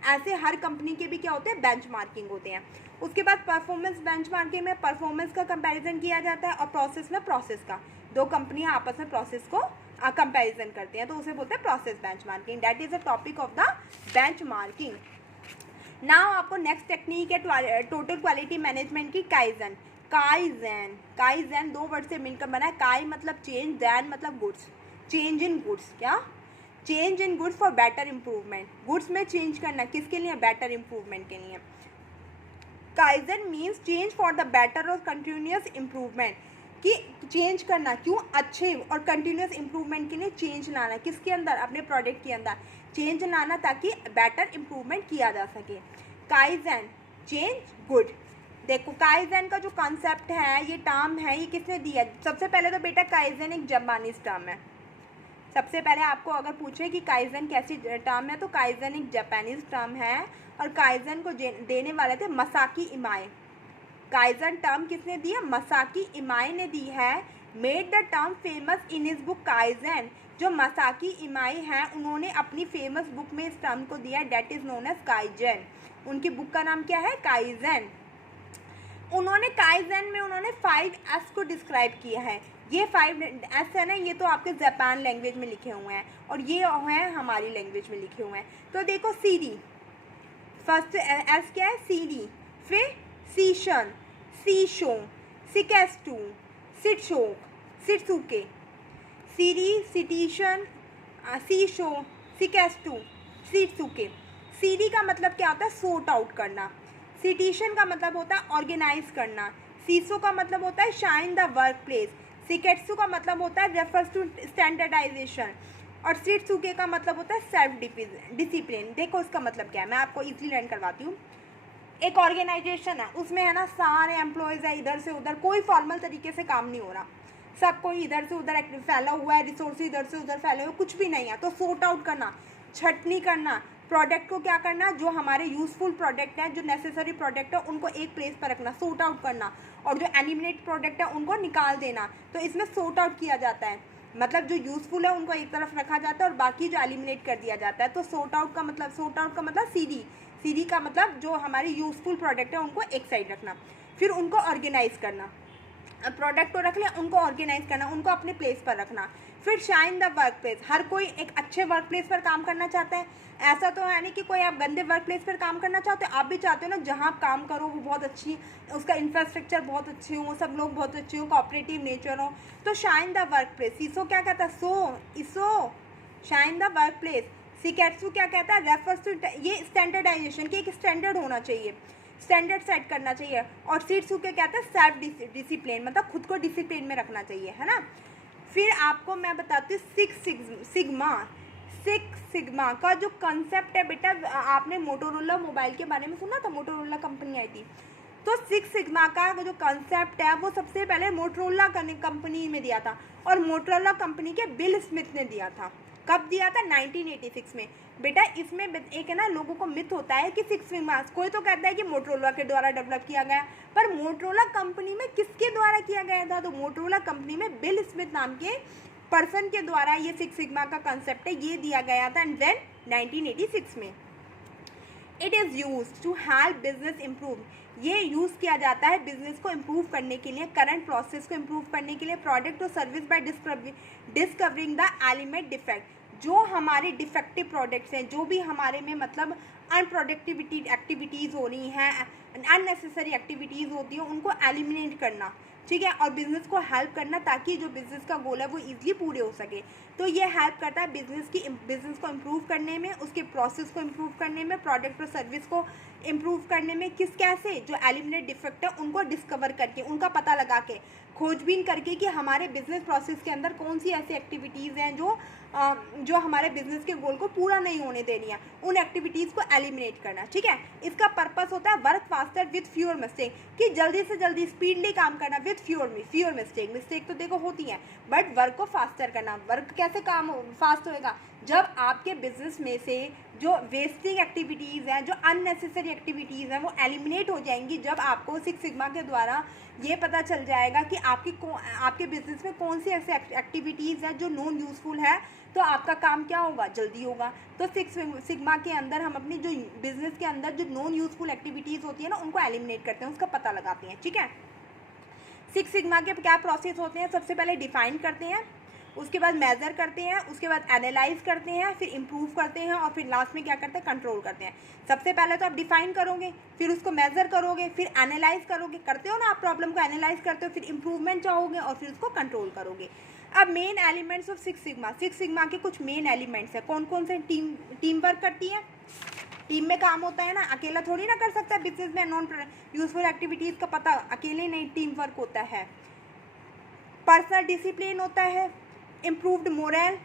ऐसे हर कंपनी के भी क्या होते हैं, बेंचमार्किंग होते हैं. उसके बाद परफॉर्मेंस बेंचमार्किंग में परफॉर्मेंस का कंपैरिजन किया जाता है, और प्रोसेस में प्रोसेस का. दो कंपनियां आपस में प्रोसेस को कंपैरिजन करते हैं तो उसे बोलते हैं process benchmarking. That is the topic of the benchmarking. Now आपको नेक्स्ट टेक्निक है टोटल क्वालिटी मैनेजमेंट की, काइजन. काइजन, काइजन दो वर्ड से मिलकर बना है. काई मतलब चेंज, दैन मतलब गुड्स. चेंज इन गुड्स, क्या? Change in goods for better improvement. Goods में चेंज करना किसके लिए? बेटर इंप्रूवमेंट के लिए. Kaizen means change for the better और कंटिन्यूस इंप्रूवमेंट, कि चेंज करना, क्यों? अच्छे और कंटिन्यूस इंप्रूवमेंट के लिए चेंज लाना. किसके अंदर? अपने प्रोडक्ट के अंदर चेंज लाना ताकि बेटर इंप्रूवमेंट किया जा सके. Kaizen, change, good. देखो, काइजन का जो कॉन्सेप्ट है, ये टर्म है, ये किसने दिया? सबसे पहले तो बेटा काइजन एक जापानीज टर्म है. सबसे पहले आपको अगर पूछे कि काइजन कैसी टर्म है, तो काइजन एक जापानीज टर्म है, और काइजन को देने वाले थे मसाकी इमाई. काइजन टर्म किसने दी है? मसाकी इमाई ने दी है. Made the term famous in his book kaizen. जो मसाकी इमाई हैं उन्होंने अपनी फेमस बुक में इस टर्म को दिया, that is known as kaizen. उनकी बुक का नाम क्या है? काइजन. उन्होंने काइजन में उन्होंने 5S को डिस्क्राइब किया है. ये 5S है ना, ये तो आपके जापान लैंग्वेज में लिखे हुए हैं, और ये हैं हमारी लैंग्वेज में लिखे हुए हैं. तो देखो, सीडी, फर्स्ट एस क्या है? सीडी. फिर सीशन, सीशो, सिकेस्टू, सिटशोक, सिटसुके. सीरी, सिटीशन, सीशो, सिकेस्टू, सिटसुके. सीडी का मतलब क्या होता है? सोर्ट आउट करना. सिटीशन का मतलब होता है ऑर्गेनाइज करना. सीसो का मतलब होता है शाइन द वर्क प्लेस. सिकेट्सू का मतलब होता है रेफर्स टू स्टैंडर्डाइजेशन. और सिटसुके का मतलब होता है सेल्फ डिसिप्लिन. देखो इसका मतलब क्या है, मैं आपको इजीली लर्न करवाती हूँ. एक ऑर्गेनाइजेशन है, उसमें है ना सारे एम्प्लॉयज़ है, इधर से उधर कोई फॉर्मल तरीके से काम नहीं हो रहा, सब कोई इधर से उधर फैला हुआ है, रिसोर्स इधर से उधर फैले हुए, कुछ भी नहीं है. तो सॉर्ट आउट करना, छटनी करना, प्रोडक्ट को क्या करना, जो हमारे यूज़फुल प्रोडक्ट हैं, जो नेसेसरी प्रोडक्ट है, उनको एक प्लेस पर रखना, सॉर्ट आउट करना, और जो एलिमिनेट प्रोडक्ट है उनको निकाल देना. तो इसमें सॉर्ट आउट किया जाता है, मतलब जो यूज़फुल है उनको एक तरफ रखा जाता है और बाकी जो एलिमिनेट कर दिया जाता है. तो सॉर्ट आउट का मतलब सीडी. सीडी का मतलब जो हमारे यूज़फुल प्रोडक्ट है उनको एक साइड रखना. फिर उनको ऑर्गेनाइज करना, प्रोडक्ट को रख लिया, उनको ऑर्गेनाइज करना, उनको अपने प्लेस पर रखना. फिर शाइन द वर्क प्लेस. हर कोई एक अच्छे वर्क प्लेस पर काम करना चाहता है. ऐसा तो है नहीं कि कोई आप गंदे वर्क प्लेस पर काम करना चाहते हो. आप भी चाहते हो ना जहाँ आप काम करो वो बहुत अच्छी, उसका इंफ्रास्ट्रक्चर बहुत अच्छे हो, सब लोग बहुत अच्छे हो, कोऑपरेटिव नेचर हो. तो शाइन द वर्क प्लेस. सीसो क्या कहता है? इसो शाइन द वर्क प्लेस. सिकेट्सू क्या कहता है? रेफर्स टू, ये स्टैंडर्डाइजेशन की, एक स्टैंडर्ड होना चाहिए, स्टैंडर्ड सेट करना चाहिए. और सिटसू क्या कहते हैं? सेल्फ डिसिप्लिन, मतलब खुद को डिसिप्लिन में रखना चाहिए, है ना. फिर आपको मैं बताती हूँ सिक्स सिग्मा का जो कंसेप्ट है बेटा, आपने मोटोरोला मोबाइल के बारे में सुना था, मोटोरोला कंपनी आई थी. तो 6 सिग्मा का जो कंसेप्ट है वो सबसे पहले मोटोरोला कंपनी में दिया था, और मोटोरोला कंपनी के बिल स्मिथ ने दिया था. कब दिया था? 1986 में. बेटा इसमें एक है ना, लोगों को मिथ होता है कि 6 सिग्मा, कोई तो कहता है कि मोटोरोला के द्वारा डेवलप किया गया, पर मोटोरोला कंपनी में किसके द्वारा किया गया था? तो मोटोरोला कंपनी में बिल स्मिथ नाम के पर्सन के द्वारा ये 6 सिग्मा का कंसेप्ट है, ये दिया गया था. एंड देन 1986 में it is use to help business improve, ये यूज़ किया जाता है बिजनेस को इम्प्रूव करने के लिए, करंट प्रोसेस को इम्प्रूव करने के लिए, प्रोडक्ट और service by discovering the element defect, जो हमारे डिफेक्टिव प्रोडक्ट्स हैं, जो भी हमारे में मतलब अनप्रोडक्टिविटी एक्टिविटीज़ हो रही हैं, अननेसेसरी एक्टिविटीज़ होती हैं, उनको एलिमिनेट करना, ठीक है, और बिज़नेस को हेल्प करना ताकि जो बिज़नेस का गोल है वो ईजिली पूरे हो सके। तो ये हेल्प करता है बिज़नेस को इम्प्रूव करने में, उसके प्रोसेस को इम्प्रूव करने में, प्रोडक्ट और सर्विस को इम्प्रूव करने में। किस कैसे? जो एलिमिनेट डिफेक्ट है उनको डिस्कवर करके, उनका पता लगा के, खोजबीन करके कि हमारे बिजनेस प्रोसेस के अंदर कौन सी ऐसी एक्टिविटीज़ हैं जो हमारे बिजनेस के गोल को पूरा नहीं होने दे रही हैं, उन एक्टिविटीज़ को एलिमिनेट करना, ठीक है। इसका पर्पस होता है work faster with fewer mistake, कि जल्दी से जल्दी स्पीडली काम करना विथ फ्यूअर मिस्टेक तो देखो होती हैं, बट वर्क को फास्टर करना। वर्क कैसे काम फास्ट होएगा? जब आपके बिजनेस में से जो वेस्टिंग एक्टिविटीज़ हैं, जो अननेसेसरी एक्टिविटीज़ हैं, वो एलिमिनेट हो जाएंगी। जब आपको सिक्स सिग्मा के द्वारा ये पता चल जाएगा कि आपके बिजनेस में कौन सी ऐसी एक्टिविटीज़ है जो नॉन यूज़फुल है, तो आपका काम क्या होगा? जल्दी होगा। तो सिक्स सिग्मा के अंदर हम अपनी जो बिजनेस के अंदर जो नॉन यूज़फुल एक्टिविटीज़ होती है ना, उनको एलिमिनेट करते हैं, उसका पता लगाते हैं, ठीक है। सिक्स सिग्मा के क्या प्रोसेस होते हैं? सबसे पहले डिफाइन करते हैं, उसके बाद मेज़र करते हैं, उसके बाद एनालाइज करते हैं, फिर इम्प्रूव करते हैं, और फिर लास्ट में क्या करते हैं? कंट्रोल करते हैं। सबसे पहले तो आप डिफाइन करोगे, फिर उसको मेज़र करोगे, फिर एनालाइज करोगे, करते हो ना आप, प्रॉब्लम को एनालाइज करते हो, फिर इम्प्रूवमेंट चाहोगे और फिर उसको कंट्रोल करोगे। अब main elements of six sigma के कुछ मेन एलिमेंट्स हैं। कौन कौन से? टीम वर्क करती है, टीम में काम होता है ना, अकेला थोड़ी ना कर सकता है बिजनेस में नॉन यूजफुल एक्टिविटीज़ का पता, अकेले नहीं, टीम वर्क होता है। पर्सनल डिसिप्लिन होता है, improved moral,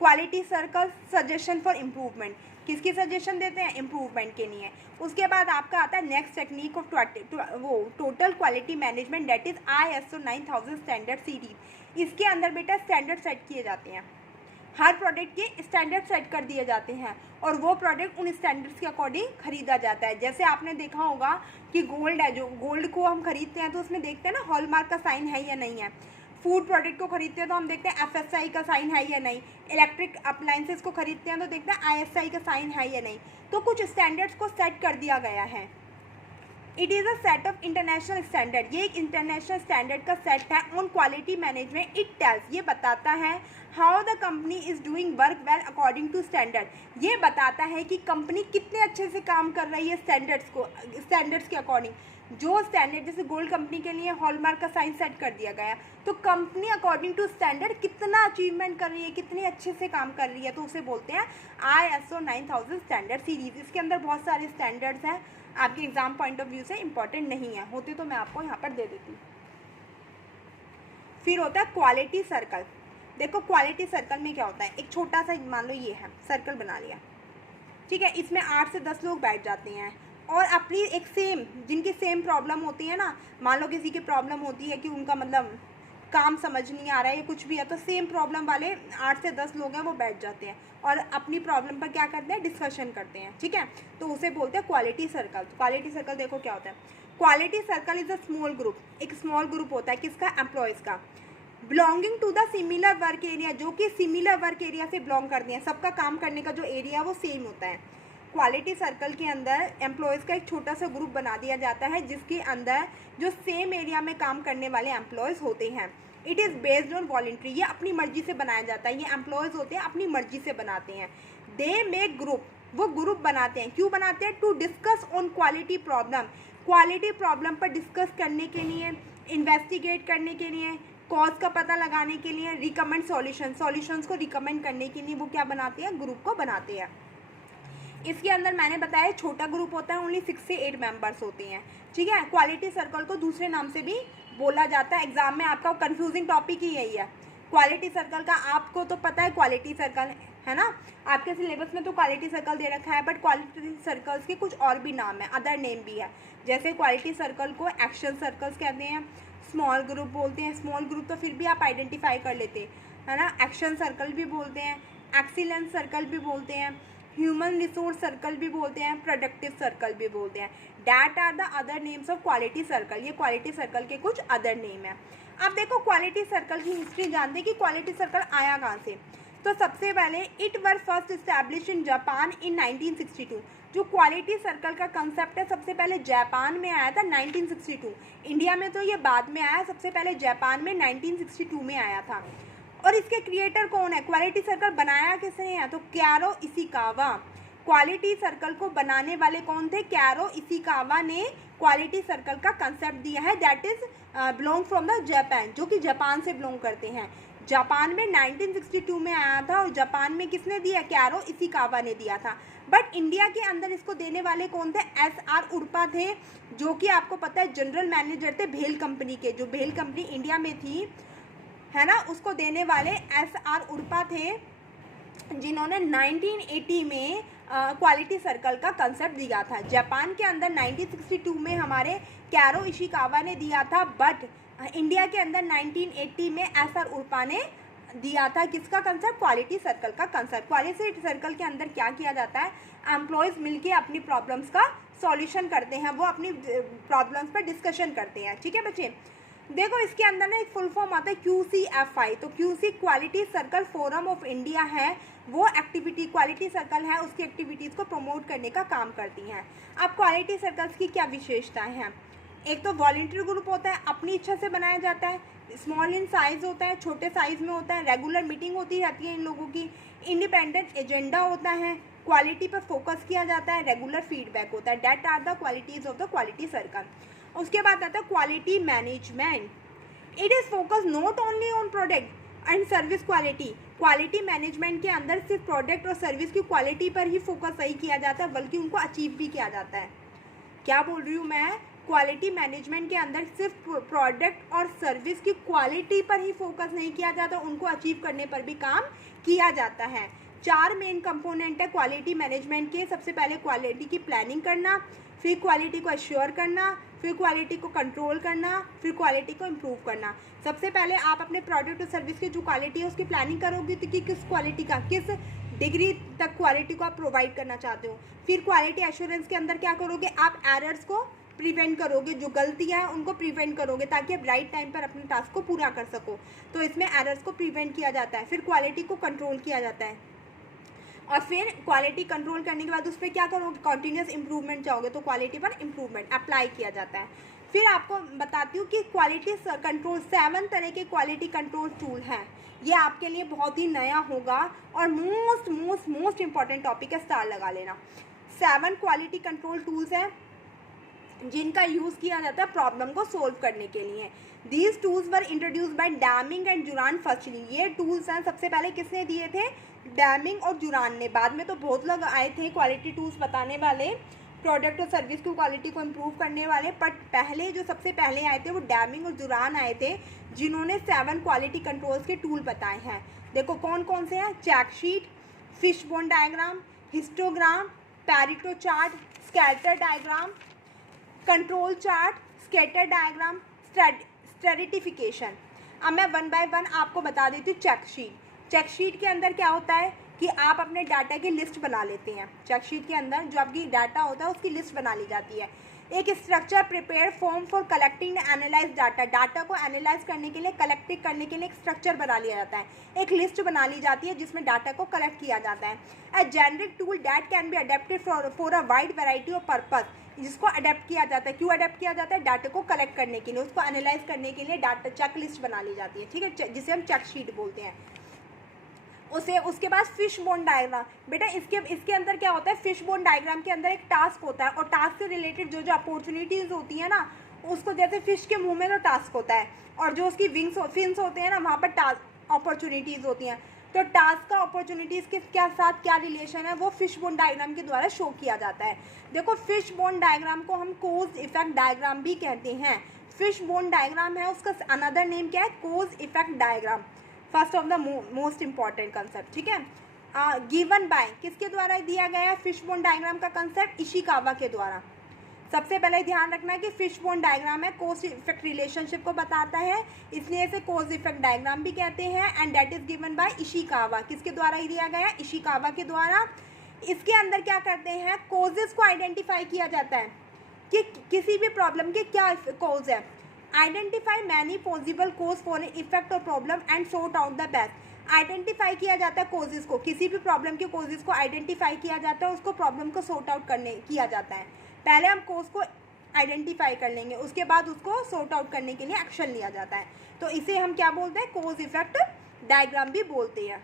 quality circle, suggestion for improvement, किसकी सजेशन देते हैं? इम्प्रूवमेंट के लिए। उसके बाद आपका आता है next technique of total quality management, that is ISO 9000 standard series. इसके अंदर बेटा स्टैंडर्ड सेट किए जाते हैं, हर प्रोडक्ट के स्टैंडर्ड सेट कर दिए जाते हैं, और वो प्रोडक्ट उन स्टैंडर्ड्स के अकॉर्डिंग खरीदा जाता है। जैसे आपने देखा होगा कि गोल्ड है, जो गोल्ड को हम खरीदते हैं तो उसमें देखते हैं ना हॉलमार्क का साइन है या नहीं है। फूड प्रोडक्ट को खरीदते हैं तो हम देखते हैं FSI का साइन है या नहीं। इलेक्ट्रिक अप्लाइंसेस को खरीदते हैं तो देखते हैं ISI का साइन है या नहीं। तो कुछ स्टैंडर्ड्स को सेट कर दिया गया है। It is a set of international standard, ये एक इंटरनेशनल स्टैंडर्ड का सेट है on quality management. It tells, ये बताता है how the company is doing work well according to standard, ये बताता है कि कंपनी कितने अच्छे से काम कर रही है स्टैंडर्ड्स के अकॉर्डिंग। जो स्टैंडर्ड, जैसे गोल्ड कंपनी के लिए हॉलमार्क का साइन सेट कर दिया गया, तो कंपनी अकॉर्डिंग टू स्टैंडर्ड कितना अचीवमेंट कर रही है, कितने अच्छे से काम कर रही है, तो उसे बोलते हैं ISO 9000 स्टैंडर्ड सीरीज। इसके अंदर बहुत सारे स्टैंडर्ड्स हैं, आपके एग्जाम पॉइंट ऑफ व्यू से इंपॉर्टेंट नहीं है, होते तो मैं आपको यहाँ पर दे देती। फिर होता है क्वालिटी सर्कल। देखो क्वालिटी सर्कल में क्या होता है, एक छोटा सा, मान लो ये है, सर्कल बना लिया, ठीक है, इसमें 8 से 10 लोग बैठ जाते हैं और अपनी एक जिनकी सेम प्रॉब्लम होती है ना, मान लो किसी की प्रॉब्लम होती है कि उनका मतलब काम समझ नहीं आ रहा है या कुछ भी है, तो सेम प्रॉब्लम वाले 8 से 10 लोग हैं, वो बैठ जाते हैं और अपनी प्रॉब्लम पर क्या करते हैं? डिस्कशन करते हैं, ठीक है। तो उसे बोलते हैं क्वालिटी सर्कल। क्वालिटी सर्कल देखो क्या होता है। Quality circle is a small group, एक स्मॉल ग्रुप होता है किसका? एम्प्लॉयज़ का, belonging to the similar work area, जो कि सिमिलर वर्क एरिया से बिलोंग करते हैं, सबका काम करने का जो एरिया है वो सेम होता है। क्वालिटी सर्कल के अंदर एम्प्लॉयज़ का एक छोटा सा ग्रुप बना दिया जाता है, जिसके अंदर जो सेम एरिया में काम करने वाले एम्प्लॉयज़ होते हैं। It is based on voluntary, ये अपनी मर्जी से बनाया जाता है, ये एम्प्लॉयज़ होते हैं अपनी मर्जी से बनाते हैं। दे मेक ग्रुप, वो ग्रुप बनाते हैं, क्यों बनाते हैं? To discuss on quality problem पर डिस्कस करने के लिए, इन्वेस्टिगेट करने के लिए, कॉज का पता लगाने के लिए, रिकमेंड सॉल्यूशंस को रिकमेंड करने के लिए वो क्या बनाते हैं? ग्रुप को बनाते हैं। इसके अंदर मैंने बताया छोटा ग्रुप होता है, ओनली 6 से 8 मेंबर्स होते हैं, ठीक है। क्वालिटी सर्कल को दूसरे नाम से भी बोला जाता है, एग्जाम में आपका कंफ्यूजिंग टॉपिक ही यही है क्वालिटी सर्कल का। आपको तो पता है क्वालिटी सर्कल है ना, आपके सिलेबस में तो क्वालिटी सर्कल दे रखा है, बट क्वालिटी सर्कल्स के कुछ और भी नाम है, अदर नेम भी है। जैसे क्वालिटी सर्कल को एक्शन सर्कल्स कहते हैं, स्मॉल ग्रुप बोलते हैं, स्मॉल ग्रुप तो फिर भी आप आइडेंटिफाई कर लेते है ना, एक्शन सर्कल भी बोलते हैं, एक्सीलेंस सर्कल भी बोलते हैं, ह्यूमन रिसोर्स सर्कल भी बोलते हैं, प्रोडक्टिव सर्कल भी बोलते हैं। That are the other names of quality circle, ये क्वालिटी सर्कल के कुछ अदर नेम है। अब देखो क्वालिटी सर्कल की हिस्ट्री जानते हैं कि क्वालिटी सर्कल आया कहाँ से। तो सबसे पहले it were first establish in Japan in 1962। जो क्वालिटी सर्कल का कंसेप्ट है सबसे पहले जापान में आया था 1962। इंडिया में तो ये बाद में आया, सबसे पहले जापान में 1962 में आया था। और इसके क्रिएटर कौन है, क्वालिटी सर्कल बनाया किसने है, तो क्यारो इशिकावा। क्वालिटी सर्कल को बनाने वाले कौन थे, क्यारो इशिकावा ने क्वालिटी सर्कल का कंसेप्ट दिया है। That is belong from the Japan, जो कि जापान से बिलोंग करते हैं। जापान में 1962 में आया था और जापान में किसने दिया, क्यारो इशिकावा ने दिया था। बट इंडिया के अंदर इसको देने वाले कौन थे, SR उर्पा थे, जो कि आपको पता है जनरल मैनेजर थे भेल कंपनी के। जो भेल कंपनी इंडिया में थी है ना, उसको देने वाले SR उर्पा थे, जिन्होंने 1980 में क्वालिटी सर्कल का कंसेप्ट दिया था। जापान के अंदर 1962 में हमारे क्यारो इशिकावा ने दिया था, बट इंडिया के अंदर 1980 में SR उर्पा ने दिया था। किसका कंसेप्ट, क्वालिटी सर्कल का कंसेप्ट। क्वालिटी सर्कल के अंदर क्या किया जाता है, एम्प्लॉयज़ मिलके अपनी प्रॉब्लम्स का सॉल्यूशन करते हैं, वो अपनी प्रॉब्लम्स पर डिस्कशन करते हैं। ठीक है बच्चे, देखो इसके अंदर ना एक फुल फॉर्म आता है QCFI। तो QC quality circle forum of India है, वो एक्टिविटी क्वालिटी सर्कल है, उसकी एक्टिविटीज़ को प्रमोट करने का काम करती हैं। अब क्वालिटी सर्कल्स की क्या विशेषताएं हैं, एक तो वॉलंटियर ग्रुप होता है, अपनी इच्छा से बनाया जाता है, स्मॉल इन साइज़ होता है, छोटे साइज़ में होता है, रेगुलर मीटिंग होती रहती है इन लोगों की, इंडिपेंडेंट एजेंडा होता है, क्वालिटी पर फोकस किया जाता है, रेगुलर फीडबैक होता है। That are the qualities of the quality circle. उसके बाद आता है quality management. It is focus not only on product and service quality. Quality management के अंदर सिर्फ प्रोडक्ट और सर्विस की क्वालिटी पर ही फोकस नहीं किया जाता है, बल्कि उनको अचीव भी किया जाता है। क्या बोल रही हूँ मैं, क्वालिटी मैनेजमेंट के अंदर सिर्फ प्रोडक्ट और सर्विस की क्वालिटी पर ही फोकस नहीं किया जाता, उनको अचीव करने पर भी काम किया जाता है। 4 मेन कंपोनेंट है क्वालिटी मैनेजमेंट के। सबसे पहले क्वालिटी की प्लानिंग करना, फिर क्वालिटी को एश्योर करना, फिर क्वालिटी को कंट्रोल करना, फिर क्वालिटी को इम्प्रूव करना। सबसे पहले आप अपने प्रोडक्ट और सर्विस की जो क्वालिटी है उसकी प्लानिंग करोगे तो कि किस क्वालिटी का, किस डिग्री तक क्वालिटी को आप प्रोवाइड करना चाहते हो। फिर क्वालिटी एश्योरेंस के अंदर क्या करोगे, आप एरर्स को प्रिवेंट करोगे, जो गलतियां हैं उनको प्रिवेंट करोगे ताकि आप राइट टाइम पर अपने टास्क को पूरा कर सको। तो इसमें एरर्स को प्रिवेंट किया जाता है। फिर क्वालिटी को कंट्रोल किया जाता है, और फिर क्वालिटी कंट्रोल करने के बाद उस पर क्या करोगे, कॉन्टीन्यूस इंप्रूवमेंट चाहोगे तो क्वालिटी पर इंप्रूवमेंट अप्लाई किया जाता है। फिर आपको बताती हूँ कि क्वालिटी कंट्रोल 7 तरह के क्वालिटी कंट्रोल टूल हैं। ये आपके लिए बहुत ही नया होगा और मोस्ट इंपॉर्टेंट टॉपिक है, स्टार लगा लेना। 7 क्वालिटी कंट्रोल टूल्स हैं जिनका यूज़ किया जाता है प्रॉब्लम को सोल्व करने के लिए। These tools were introduce by Deming and Juran firstly. ये टूल्स हैं सबसे पहले किसने दिए थे, डैमिंग और जुरान ने। बाद में तो बहुत लोग आए थे क्वालिटी टूल्स बताने वाले, प्रोडक्ट और सर्विस की क्वालिटी को इम्प्रूव करने वाले, बट पहले जो सबसे पहले आए थे वो डैमिंग और जुरान आए थे, जिन्होंने 7 क्वालिटी कंट्रोल्स के टूल बताए हैं। देखो कौन कौन से हैं, check sheet, fish bone diagram, histogram, Pareto chart, scatter diagram, control chart, scatter diagram, stratification. अब मैं 1 बाय 1 आपको बता देती हूँ। चेक शीट, चेक शीट के अंदर क्या होता है कि आप अपने डाटा की लिस्ट बना लेते हैं। चेक शीट के अंदर जो आपकी डाटा होता है उसकी लिस्ट बना ली जाती है। एक structure prepare form for collecting analyse data, data को एनालाइज करने के लिए, कलेक्ट करने के लिए एक स्ट्रक्चर बना लिया जाता है, एक लिस्ट बना ली जाती है जिसमें डाटा को कलेक्ट किया जाता है। A generic tool that can be adapted for a wide variety of purpose, जिसको अडेप्ट किया जाता है। क्यों अडेप्ट किया जाता है, डाटा को कलेक्ट करने के लिए, उसको एनालाइज करने के लिए डाटा चेक लिस्ट बना ली जाती है, ठीक है, जिसे हम चेक शीट बोलते हैं उसे। उसके बाद फिश बोन डायग्राम। बेटा इसके अंदर क्या होता है, फिश बोन डायग्राम के अंदर एक टास्क होता है और टास्क से रिलेटेड जो अपॉर्चुनिटीज़ होती है ना, उसको जैसे फिश के मुंह में तो टास्क होता है और जो उसकी फिन्स होते हैं ना, वहाँ पर टास्क अपॉर्चुनिटीज़ होती हैं। तो टास्क का अपॉर्चुनिटीज़ के साथ क्या रिलेशन है, वो फिश बोन डायग्राम के द्वारा शो किया जाता है। देखो फिश बोन डायग्राम को हम कोज इफेक्ट डायग्राम भी कहते हैं। फिश बोन डायग्राम है, उसका अनदर नेम क्या है, cause effect diagram, first of the most important concept, ठीक है। गिवन बाय, किसके द्वारा दिया गया है फिश बोन डायग्राम का कंसेप्ट, इशिकावा के द्वारा। सबसे पहले ध्यान रखना है कि फिश बोन डायग्राम है कोज इफेक्ट रिलेशनशिप को बताता है, इसलिए इसे कोज इफेक्ट डायग्राम भी कहते हैं। And that is given by Ishikawa, किसके द्वारा ही दिया गया है, इशिकावा के द्वारा। इसके अंदर क्या करते हैं, कोजेस को आइडेंटिफाई किया जाता है कि किसी भी प्रॉब्लम के क्या कोज है। Identify many possible cause for a effect और problem and sort out the best. Identify किया जाता है कोजेज़ को, किसी भी प्रॉब्लम के कोजेज़ को आइडेंटिफाई किया जाता है, उसको प्रॉब्लम को सॉर्ट आउट किया जाता है। पहले हम कोज को आइडेंटिफाई कर लेंगे, उसके बाद उसको सॉर्ट आउट करने के लिए एक्शन लिया जाता है। तो इसे हम क्या बोलते हैं, कोज इफेक्ट डायग्राम भी बोलते हैं।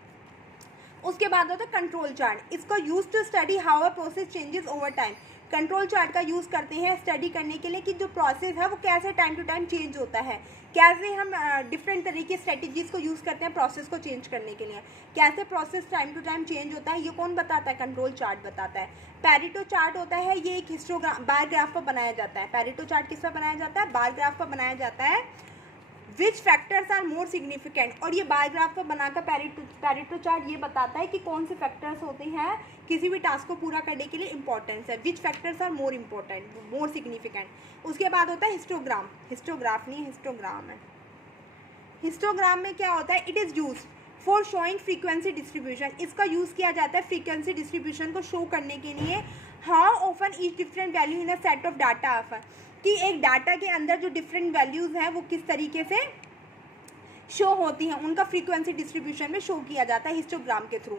उसके बाद होता है कंट्रोल चार्ट। इसको use to study how a process changes over time. Control chart का यूज़ करते हैं स्टडी करने के लिए कि जो प्रोसेस है वो कैसे टाइम टू टाइम चेंज होता है, कैसे हम डिफरेंट तरीके स्ट्रेटजीज़ को यूज़ करते हैं प्रोसेस को चेंज करने के लिए, कैसे process time to time change होता है, ये कौन बताता है, कंट्रोल चार्ट बताता है। पैरेटो चार्ट होता है, ये एक हिस्टोग्राम बार ग्राफ पर बनाया जाता है। पैरेटो चार्ट किस पर बनाया जाता है, बार ग्राफ पर बनाया जाता है। Which factors are more significant, और ये बार ग्राफ पर बनाकर पैरेटो चार्ट ये बताता है कि कौन से फैक्टर्स होते हैं किसी भी टास्क को पूरा करने के लिए इंपॉर्टेंस है। Which factors are more important, more significant. उसके बाद होता है हिस्टोग्राम, हिस्टोग्राफ नहीं हिस्टोग्राम है। हिस्टोग्राम में क्या होता है, it is use for showing frequency distribution. इसका यूज़ किया जाता है फ्रीक्वेंसी डिस्ट्रीब्यूशन को शो करने के लिए। How often each different value in a set of data often, कि एक डाटा के अंदर जो डिफरेंट वैल्यूज़ हैं वो किस तरीके से शो होती हैं, उनका फ्रीक्वेंसी डिस्ट्रीब्यूशन में शो किया जाता है हिस्टोग्राम के थ्रू।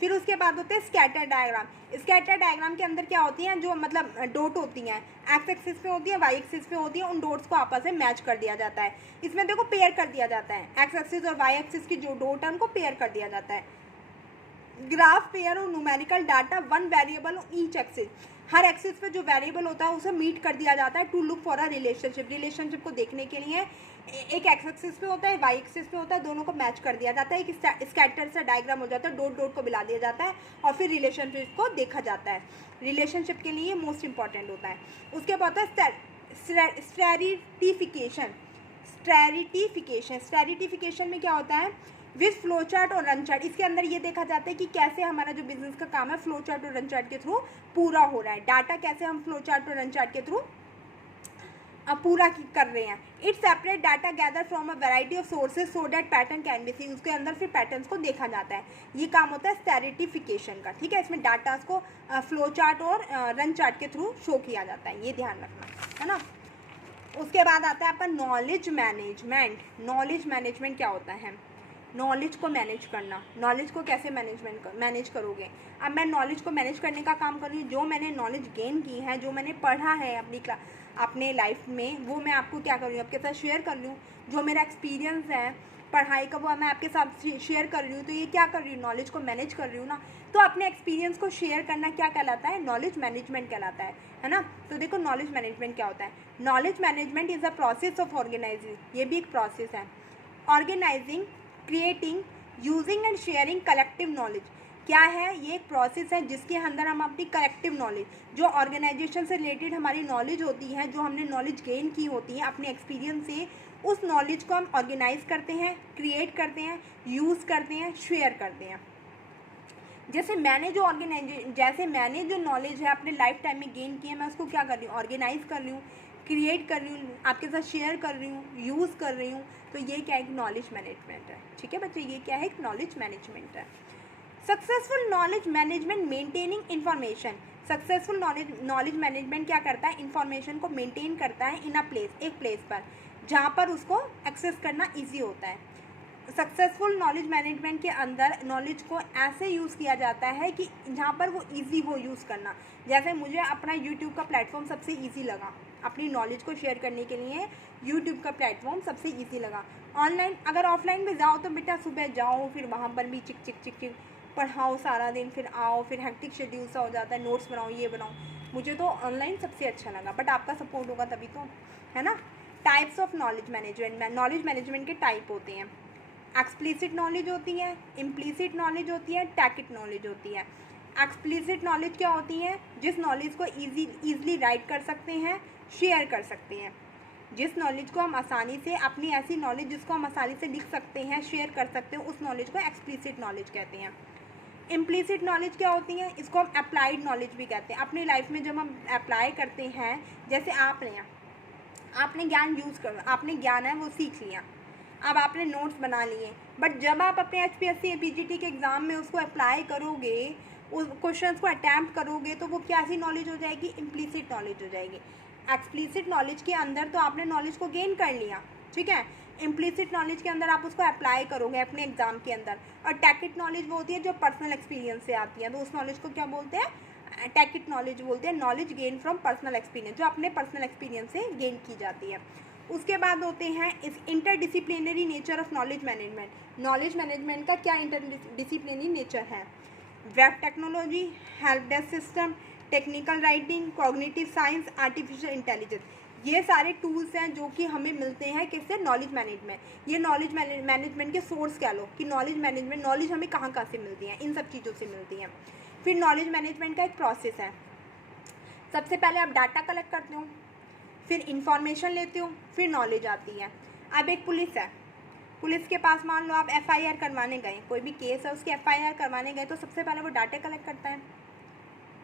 फिर उसके बाद होते हैं स्कैटर डायग्राम। स्कैटर डायग्राम के अंदर क्या होती हैं, जो मतलब डॉट होती हैं, एक्स एक्सिस पे होती है, वाई एक्सिस पे होती है, उन डॉट्स को आपस में मैच कर दिया जाता है। इसमें देखो पेयर कर दिया जाता है, एक्स एक्सिस और वाई एक्सिस की जो डॉट है उनको पेयर कर दिया जाता है। ग्राफ पेयर और numerical data one variable each axis, हर एक्सिस पे जो वेरिएबल होता है उसे मीट कर दिया जाता है to look for a relationship. Relationship को देखने के लिए एक एक्स एक्सिस पे होता है, वाई एक्सिस पे होता है, दोनों को मैच कर दिया जाता है। एक स्कैटर सा डायग्राम हो जाता है, डॉट डॉट को मिला दिया जाता है और फिर रिलेशनशिप को देखा जाता है। रिलेशनशिप के लिए मोस्ट इंपॉर्टेंट होता है। उसके बाद होता है स्टेरिटिफिकेशन। स्टेरिटिफिकेशन में क्या होता है, विथ फ्लो चार्ट और रन चार्ट। इसके अंदर ये देखा जाता है कि कैसे हमारा जो बिजनेस का काम है फ्लो चार्ट और रन चार्ट के थ्रू पूरा हो रहा है। डाटा कैसे हम फ्लो चार्ट और रन चार्ट के थ्रू पूरा कर रहे हैं। It separate data gather from a variety of sources so that pattern can be seen. उसके अंदर फिर पैटर्न्स को देखा जाता है। ये काम होता है स्टेरिटिफिकेशन का, ठीक है। इसमें डाटा को फ्लो चार्ट और रन चार्ट के थ्रू शो किया जाता है, ये ध्यान रखना है ना। उसके बाद आता है आपका नॉलेज मैनेजमेंट। नॉलेज मैनेजमेंट क्या होता है, नॉलेज को मैनेज करना। नॉलेज को कैसे मैनेज करोगे। अब मैं नॉलेज को मैनेज करने का काम कर रही हूँ, जो मैंने नॉलेज गेन की है, जो मैंने पढ़ा है अपने लाइफ में, वो मैं आपको क्या कर रही हूँ, आपके साथ शेयर कर रही हूँ। जो मेरा एक्सपीरियंस है पढ़ाई का वो मैं आपके साथ शेयर कर रही हूँ, तो ये क्या कर रही हूँ, नॉलेज को मैनेज कर रही हूँ ना। तो अपने एक्सपीरियंस को शेयर करना क्या कहलाता है, नॉलेज मैनेजमेंट कहलाता है ना। तो देखो नॉलेज मैनेजमेंट क्या होता है। Knowledge management is a process of organising, ये भी एक प्रोसेस है। Organising, creating, using and sharing collective knowledge. क्या है, ये एक प्रोसेस है जिसके अंदर हम अपनी कलेक्टिव नॉलेज, जो ऑर्गेनाइजेशन से रिलेटेड हमारी नॉलेज होती है, जो हमने नॉलेज गेन की होती है अपने एक्सपीरियंस से, उस नॉलेज को हम ऑर्गेनाइज करते हैं, क्रिएट करते हैं, यूज़ करते हैं, शेयर करते हैं। जैसे मैंने जो नॉलेज है अपने लाइफ टाइम में गेन की है, मैं उसको क्या कर रही हूँ, ऑर्गेनाइज कर रही हूँ, क्रिएट कर रही हूँ, आपके साथ शेयर कर रही हूँ, यूज़ कर रही हूँ। तो ये क्या एक नॉलेज मैनेजमेंट है, ठीक है बच्चे, ये क्या है, एक नॉलेज मैनेजमेंट है। Successful knowledge management, maintaining information. Successful knowledge management क्या करता है, इन्फॉर्मेशन को मेंटेन करता है इन अ प्लेस, एक प्लेस पर जहाँ पर उसको एक्सेस करना ईजी होता है। सक्सेसफुल नॉलेज मैनेजमेंट के अंदर नॉलेज को ऐसे यूज़ किया जाता है कि जहाँ पर वो इजी हो यूज़ करना। जैसे मुझे अपना यूट्यूब का प्लेटफॉर्म सबसे इजी लगा, अपनी नॉलेज को शेयर करने के लिए यूट्यूब का प्लेटफॉर्म सबसे इजी लगा। ऑनलाइन अगर ऑफलाइन में जाओ तो बेटा सुबह जाओ, फिर वहाँ पर भी चिक चिक चिक चिक पढ़ाओ सारा दिन, फिर आओ, फिर हेक्टिक शेड्यूल सा हो जाता है, नोट्स बनाओ, ये बनाओ। मुझे तो ऑनलाइन सबसे अच्छा लगा, बट आपका सपोर्ट होगा तभी तो, है ना। Types of knowledge management. Knowledge management के टाइप होते हैं। एक्सप्लिसिट नॉलेज होती है, इम्प्लिसिट नॉलेज होती है, टैकिट नॉलेज होती है। एक्सप्लिसिट नॉलेज क्या होती है, जिस नॉलेज को ईजिली राइट कर सकते हैं, शेयर कर सकते हैं। जिस नॉलेज को हम आसानी से, अपनी ऐसी नॉलेज जिसको हम आसानी से लिख सकते हैं, शेयर कर सकते हैं, उस नॉलेज को एक्सप्लिसिट नॉलेज कहते हैं। इम्प्लिसिट नॉलेज क्या होती है, इसको हम अप्लाइड नॉलेज भी कहते हैं। अपनी लाइफ में जब हम अप्लाई करते हैं, जैसे आपने ज्ञान है वो सीख लिया, अब आपने नोट्स बना लिए, बट जब आप अपने HPSC या PGT के एग्ज़ाम में उसको अप्लाई करोगे, उस क्वेश्चंस को अटैम्प्ट करोगे, तो वो कैसी नॉलेज हो जाएगी, इम्प्लिसिट नॉलेज हो जाएगी। एक्सप्लिसिट नॉलेज के अंदर तो आपने नॉलेज को गेन कर लिया, ठीक है। इम्प्लिसिट नॉलेज के अंदर आप उसको अप्लाई करोगे अपने एग्जाम के अंदर। और टैकिट नॉलेज वो होती है जो पर्सनल एक्सपीरियंस से आती है, तो उस नॉलेज को क्या बोलते हैं, टैकिट नॉलेज बोलते हैं। Knowledge gain from personal experience, जो अपने पर्सनल एक्सपीरियंस से गेन की जाती है। उसके बाद होते हैं इस interdisciplinary nature of knowledge management. Knowledge management का क्या इंटरडिसिप्लिनरी नेचर है। Web technology, help desk system, technical writing, cognitive science, artificial intelligence, ये सारे टूल्स हैं जो कि हमें मिलते हैं किससे, नॉलेज मैनेजमेंट। ये नॉलेज मैनेजमेंट के सोर्स कह लो कि नॉलेज मैनेजमेंट, नॉलेज हमें कहाँ कहाँ से मिलती है, इन सब चीज़ों से मिलती हैं। फिर नॉलेज मैनेजमेंट का एक प्रोसेस है। सबसे पहले आप डाटा कलेक्ट करते हो, फिर इंफॉर्मेशन लेते हो, फिर नॉलेज आती है। अब एक पुलिस है, पुलिस के पास मान लो आप FIR करवाने गए, कोई भी केस है उसकी FIR करवाने गए, तो सबसे पहले वो डाटा कलेक्ट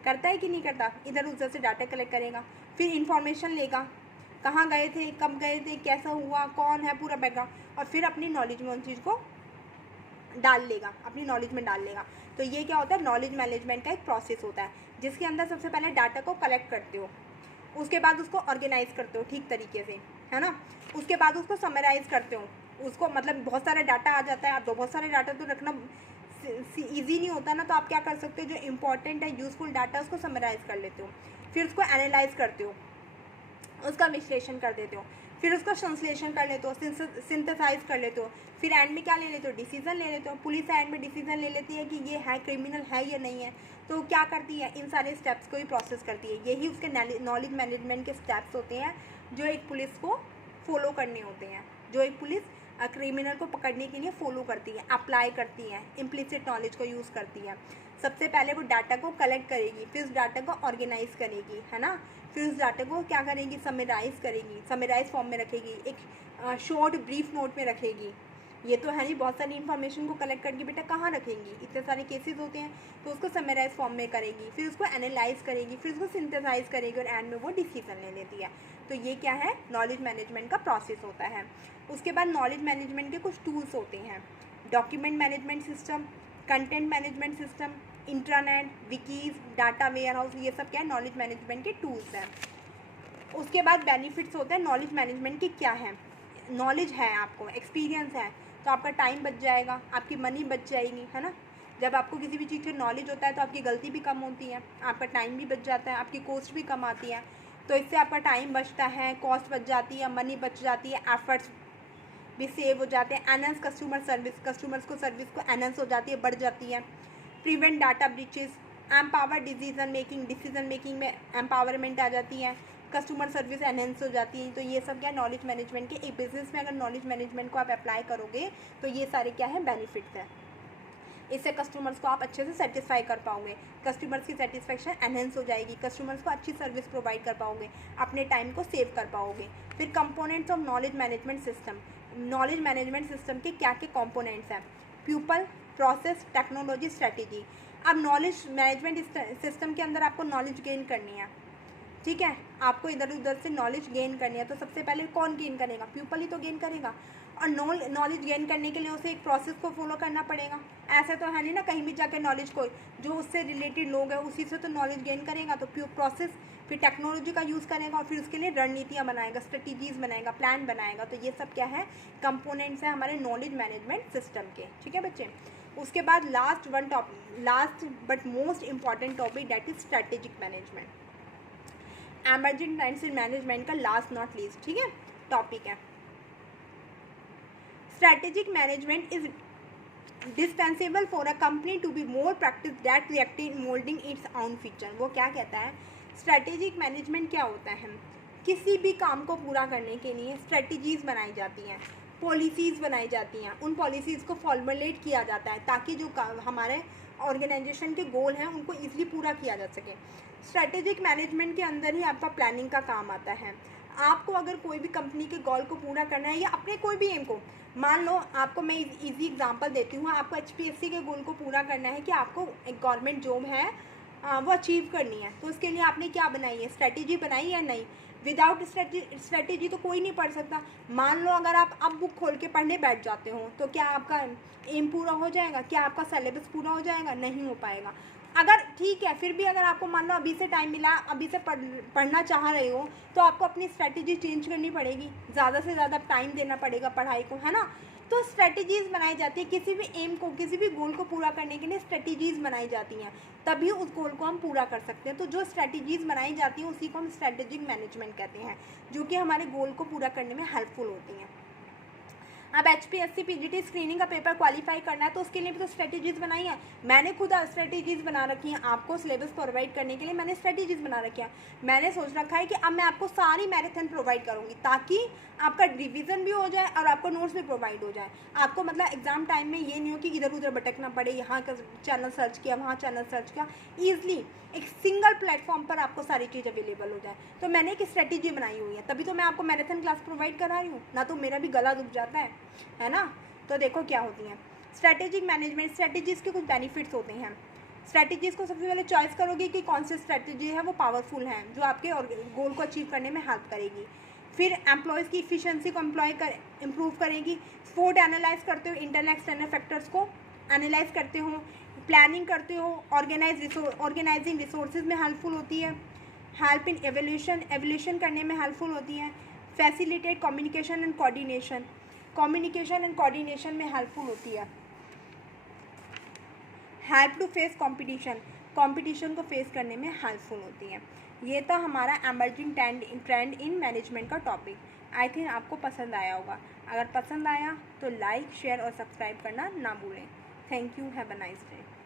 करता है कि नहीं करता, इधर उधर से डाटा कलेक्ट करेगा, फिर इंफॉर्मेशन लेगा, कहाँ गए थे, कब गए थे, कैसा हुआ, कौन है, पूरा बैकग्राउंड, और फिर अपनी नॉलेज में उन चीज़ को डाल लेगा, अपनी नॉलेज में डाल लेगा। तो ये क्या होता है, नॉलेज मैनेजमेंट का एक प्रोसेस होता है, जिसके अंदर सबसे पहले डाटा को कलेक्ट करते हो, उसके बाद उसको ऑर्गेनाइज करते हो ठीक तरीके से, है ना। उसके बाद उसको समराइज़ करते हो, उसको मतलब बहुत सारा डाटा आ जाता है, आप बहुत सारे डाटा तो रखना ईजी नहीं होता ना, तो आप क्या कर सकते हो, जो इंपॉर्टेंट है यूज़फुल डाटा उसको समराइज़ कर लेते हो, फिर उसको एनालाइज करते हो, उसका विश्लेषण कर देते हो, फिर उसका संश्लेषण कर लेते हो, सिंथेसाइज कर लेते हो, फिर एंड में क्या ले लेते हो, डिसीजन ले लेते हो। पुलिस एंड में डिसीजन ले लेती है कि ये है क्रिमिनल है या नहीं है, तो क्या करती है, इन सारे स्टेप्स को ही प्रोसेस करती है। यही उसके नॉलेज मैनेजमेंट के स्टेप्स होते हैं जो एक पुलिस को फॉलो करने होते हैं, जो एक पुलिस क्रिमिनल को पकड़ने के लिए फॉलो करती है, अप्लाई करती है, इम्प्लिसिट नॉलेज को यूज़ करती है। सबसे पहले वो डाटा को कलेक्ट करेगी, फिर उस डाटा को ऑर्गेनाइज करेगी, है ना, फिर उस डाटा को क्या करेगी, समराइज़ करेगी, समराइज फॉर्म में रखेगी, एक शॉर्ट ब्रीफ नोट में रखेगी। ये तो है नहीं, बहुत सारी इन्फॉर्मेशन को कलेक्ट करके बेटा कहाँ रखेंगी, इतने सारे केसेस होते हैं, तो उसको समराइज फॉर्म में करेगी, फिर उसको एनालाइज करेगी, फिर उसको सिंथेसाइज करेगी और एंड में वो डिसीजन ले लेती है। तो ये क्या है, नॉलेज मैनेजमेंट का प्रोसेस होता है। उसके बाद नॉलेज मैनेजमेंट के कुछ टूल्स होते हैं, document management system, content management system, intranet, wikis, data warehouse, ये सब क्या है, नॉलेज मैनेजमेंट के टूल्स हैं। उसके बाद बेनिफिट्स होते हैं नॉलेज मैनेजमेंट के, क्या है, नॉलेज है आपको, एक्सपीरियंस है, तो आपका टाइम बच जाएगा, आपकी मनी बच जाएगी, है ना। जब आपको किसी भी चीज़ से नॉलेज होता है तो आपकी गलती भी कम होती है, आपका टाइम भी बच जाता है, आपकी कॉस्ट भी कम आती है, तो इससे आपका टाइम बचता है, कॉस्ट बच जाती है, मनी बच जाती है, एफर्ट्स भी सेव हो जाते हैं। एनहांस कस्टमर सर्विस, कस्टमर्स को सर्विस को एनहांस हो जाती है, बढ़ जाती है। Prevent data breaches, empower decision making में एम्पावरमेंट आ जाती है, कस्टमर सर्विस एनहेंस हो जाती है। तो ये सब क्या, नॉलेज मैनेजमेंट के, एक बिजनेस में अगर नॉलेज मैनेजमेंट को आप अप्लाई करोगे तो ये सारे क्या है, बेनिफिट्स हैं। इससे कस्टमर्स को आप अच्छे से सेटिस्फाई कर पाओगे, कस्टमर्स की सेटिस्फेक्शन एनहेंस हो जाएगी, कस्टमर्स को अच्छी सर्विस प्रोवाइड कर पाओगे, अपने टाइम को सेव कर पाओगे। फिर components of knowledge management system, knowledge management system के क्या क्या कंपोनेंट्स हैं, पीपल, प्रोसेस, टेक्नोलॉजी, स्ट्रेटेजी। अब नॉलेज मैनेजमेंट सिस्टम के अंदर आपको नॉलेज गेन करनी है, ठीक है, आपको इधर उधर से नॉलेज गेन करनी है, तो सबसे पहले कौन गेन करेगा, पीपल ही तो गेन करेगा। और नॉलेज गेन करने के लिए उसे एक प्रोसेस को फॉलो करना पड़ेगा। ऐसा तो है नहीं ना कहीं भी जाके नॉलेज को, जो उससे रिलेटेड लोग हैं उसी से तो नॉलेज गेन करेगा, तो प्रोसेस, फिर टेक्नोलॉजी का यूज़ करेगा और फिर उसके लिए रणनीतियाँ बनाएगा, स्ट्रेटजीज़ बनाएगा, प्लान बनाएगा। तो ये सब क्या है, कंपोनेंट्स हैं हमारे नॉलेज मैनेजमेंट सिस्टम के, ठीक है बच्चे। उसके बाद last but most important topic, that is strategic management, emerging trends in management का लास्ट नॉट लीस्ट, ठीक है, टॉपिक है। Strategic management is dispensable for a company to be more practice that reactive in moulding its own feature. वो क्या कहता है, strategic management क्या होता है, किसी भी काम को पूरा करने के लिए स्ट्रेटजीज़ बनाई जाती हैं, पॉलिसीज़ बनाई जाती हैं, उन पॉलिसीज़ को फॉर्मुलेट किया जाता है ताकि जो हमारे ऑर्गेनाइजेशन के गोल हैं उनको ईजिली पूरा किया जा सके। स्ट्रेटेजिक मैनेजमेंट के अंदर ही आपका प्लानिंग का काम आता है। आपको अगर कोई भी कंपनी के गोल को पूरा करना है या अपने कोई भी एम को, मान लो आपको मैं इजी एग्जांपल देती हूँ, आपको HPSC के गोल को पूरा करना है कि आपको एक गवर्नमेंट जॉब है वो अचीव करनी है, तो उसके लिए आपने क्या बनाई है, स्ट्रेटेजी बनाई या नहीं। विदाउट स्ट्रेटेजी तो कोई नहीं पढ़ सकता। मान लो अगर आप अब बुक खोल के पढ़ने बैठ जाते हो तो क्या आपका एम पूरा हो जाएगा, क्या आपका सिलेबस पूरा हो जाएगा, नहीं हो पाएगा। अगर ठीक है, फिर भी अगर आपको मान लो अभी से टाइम मिला, अभी से पढ़ना चाह रहे हो, तो आपको अपनी स्ट्रेटजी चेंज करनी पड़ेगी, ज़्यादा से ज़्यादा टाइम देना पड़ेगा पढ़ाई को, है ना। तो स्ट्रेटजीज़ बनाई जाती है, किसी भी एम को, किसी भी गोल को पूरा करने के लिए स्ट्रेटजीज़ बनाई जाती हैं, तभी उस गोल को हम पूरा कर सकते हैं। तो जो स्ट्रेटजीज़ बनाई जाती हैं उसी को हम स्ट्रेटेजिक मैनेजमेंट कहते हैं, जो कि हमारे गोल को पूरा करने में हेल्पफुल होती हैं। अब HPSC PGT स्क्रीनिंग का पेपर क्वालिफाई करना है, तो उसके लिए भी तो स्ट्रेटजीज़ बनाई है। मैंने खुद स्ट्रेटजीज़ बना रखी हैं, आपको सिलेबस प्रोवाइड करने के लिए मैंने स्ट्रेटजीज़ बना रखी हैं। मैंने सोच रखा है कि अब मैं आपको सारी मैराथन प्रोवाइड करूँगी, ताकि आपका रिवीजन भी हो जाए और आपको नोट्स भी प्रोवाइड हो जाए। आपको मतलब एग्जाम टाइम में ये नहीं हो कि इधर उधर भटकना पड़े, यहाँ का चैनल सर्च किया, वहाँ चैनल सर्च किया, ईजिली एक सिंगल प्लेटफॉर्म पर आपको सारी चीज़ अवेलेबल हो जाए। तो मैंने एक स्ट्रेटजी बनाई हुई है, तभी तो मैं आपको मैराथन क्लास प्रोवाइड करा रही हूँ, ना तो मेरा भी गला दुख जाता है ना। तो देखो क्या होती हैं स्ट्रेटेजिक मैनेजमेंट। स्ट्रेटजीज़ के कुछ बेनिफिट्स होते हैं। स्ट्रेटजीज़ को सबसे पहले चॉइस करोगे कि कौन सी स्ट्रेटजी है वो पावरफुल है, जो आपके गोल को अचीव करने में हेल्प करेगी। फिर एम्प्लॉयज़ की इफ़िशियंसी को इम्प्रूव करेगी। फोर्ट एनालाइज करते हो, इंटरनल एक्सटर्नल फैक्टर्स को एनालाइज करते हो, प्लानिंग करते हो, ऑर्गेनाइजिंग रिसोर्सेज में हेल्पफुल होती है। हेल्प इन एवोल्यूशन करने में हेल्पफुल होती है। फैसिलिटेट कम्युनिकेशन एंड कोऑर्डिनेशन में हेल्पफुल होती है। हेल्प टू फेस कंपटीशन को फेस करने में हेल्पफुल होती है। ये था हमारा एमर्जिंग ट्रेंड इन मैनेजमेंट का टॉपिक। आई थिंक आपको पसंद आया होगा। अगर पसंद आया तो लाइक, शेयर और सब्सक्राइब करना ना भूलें। Thank you, have a nice day.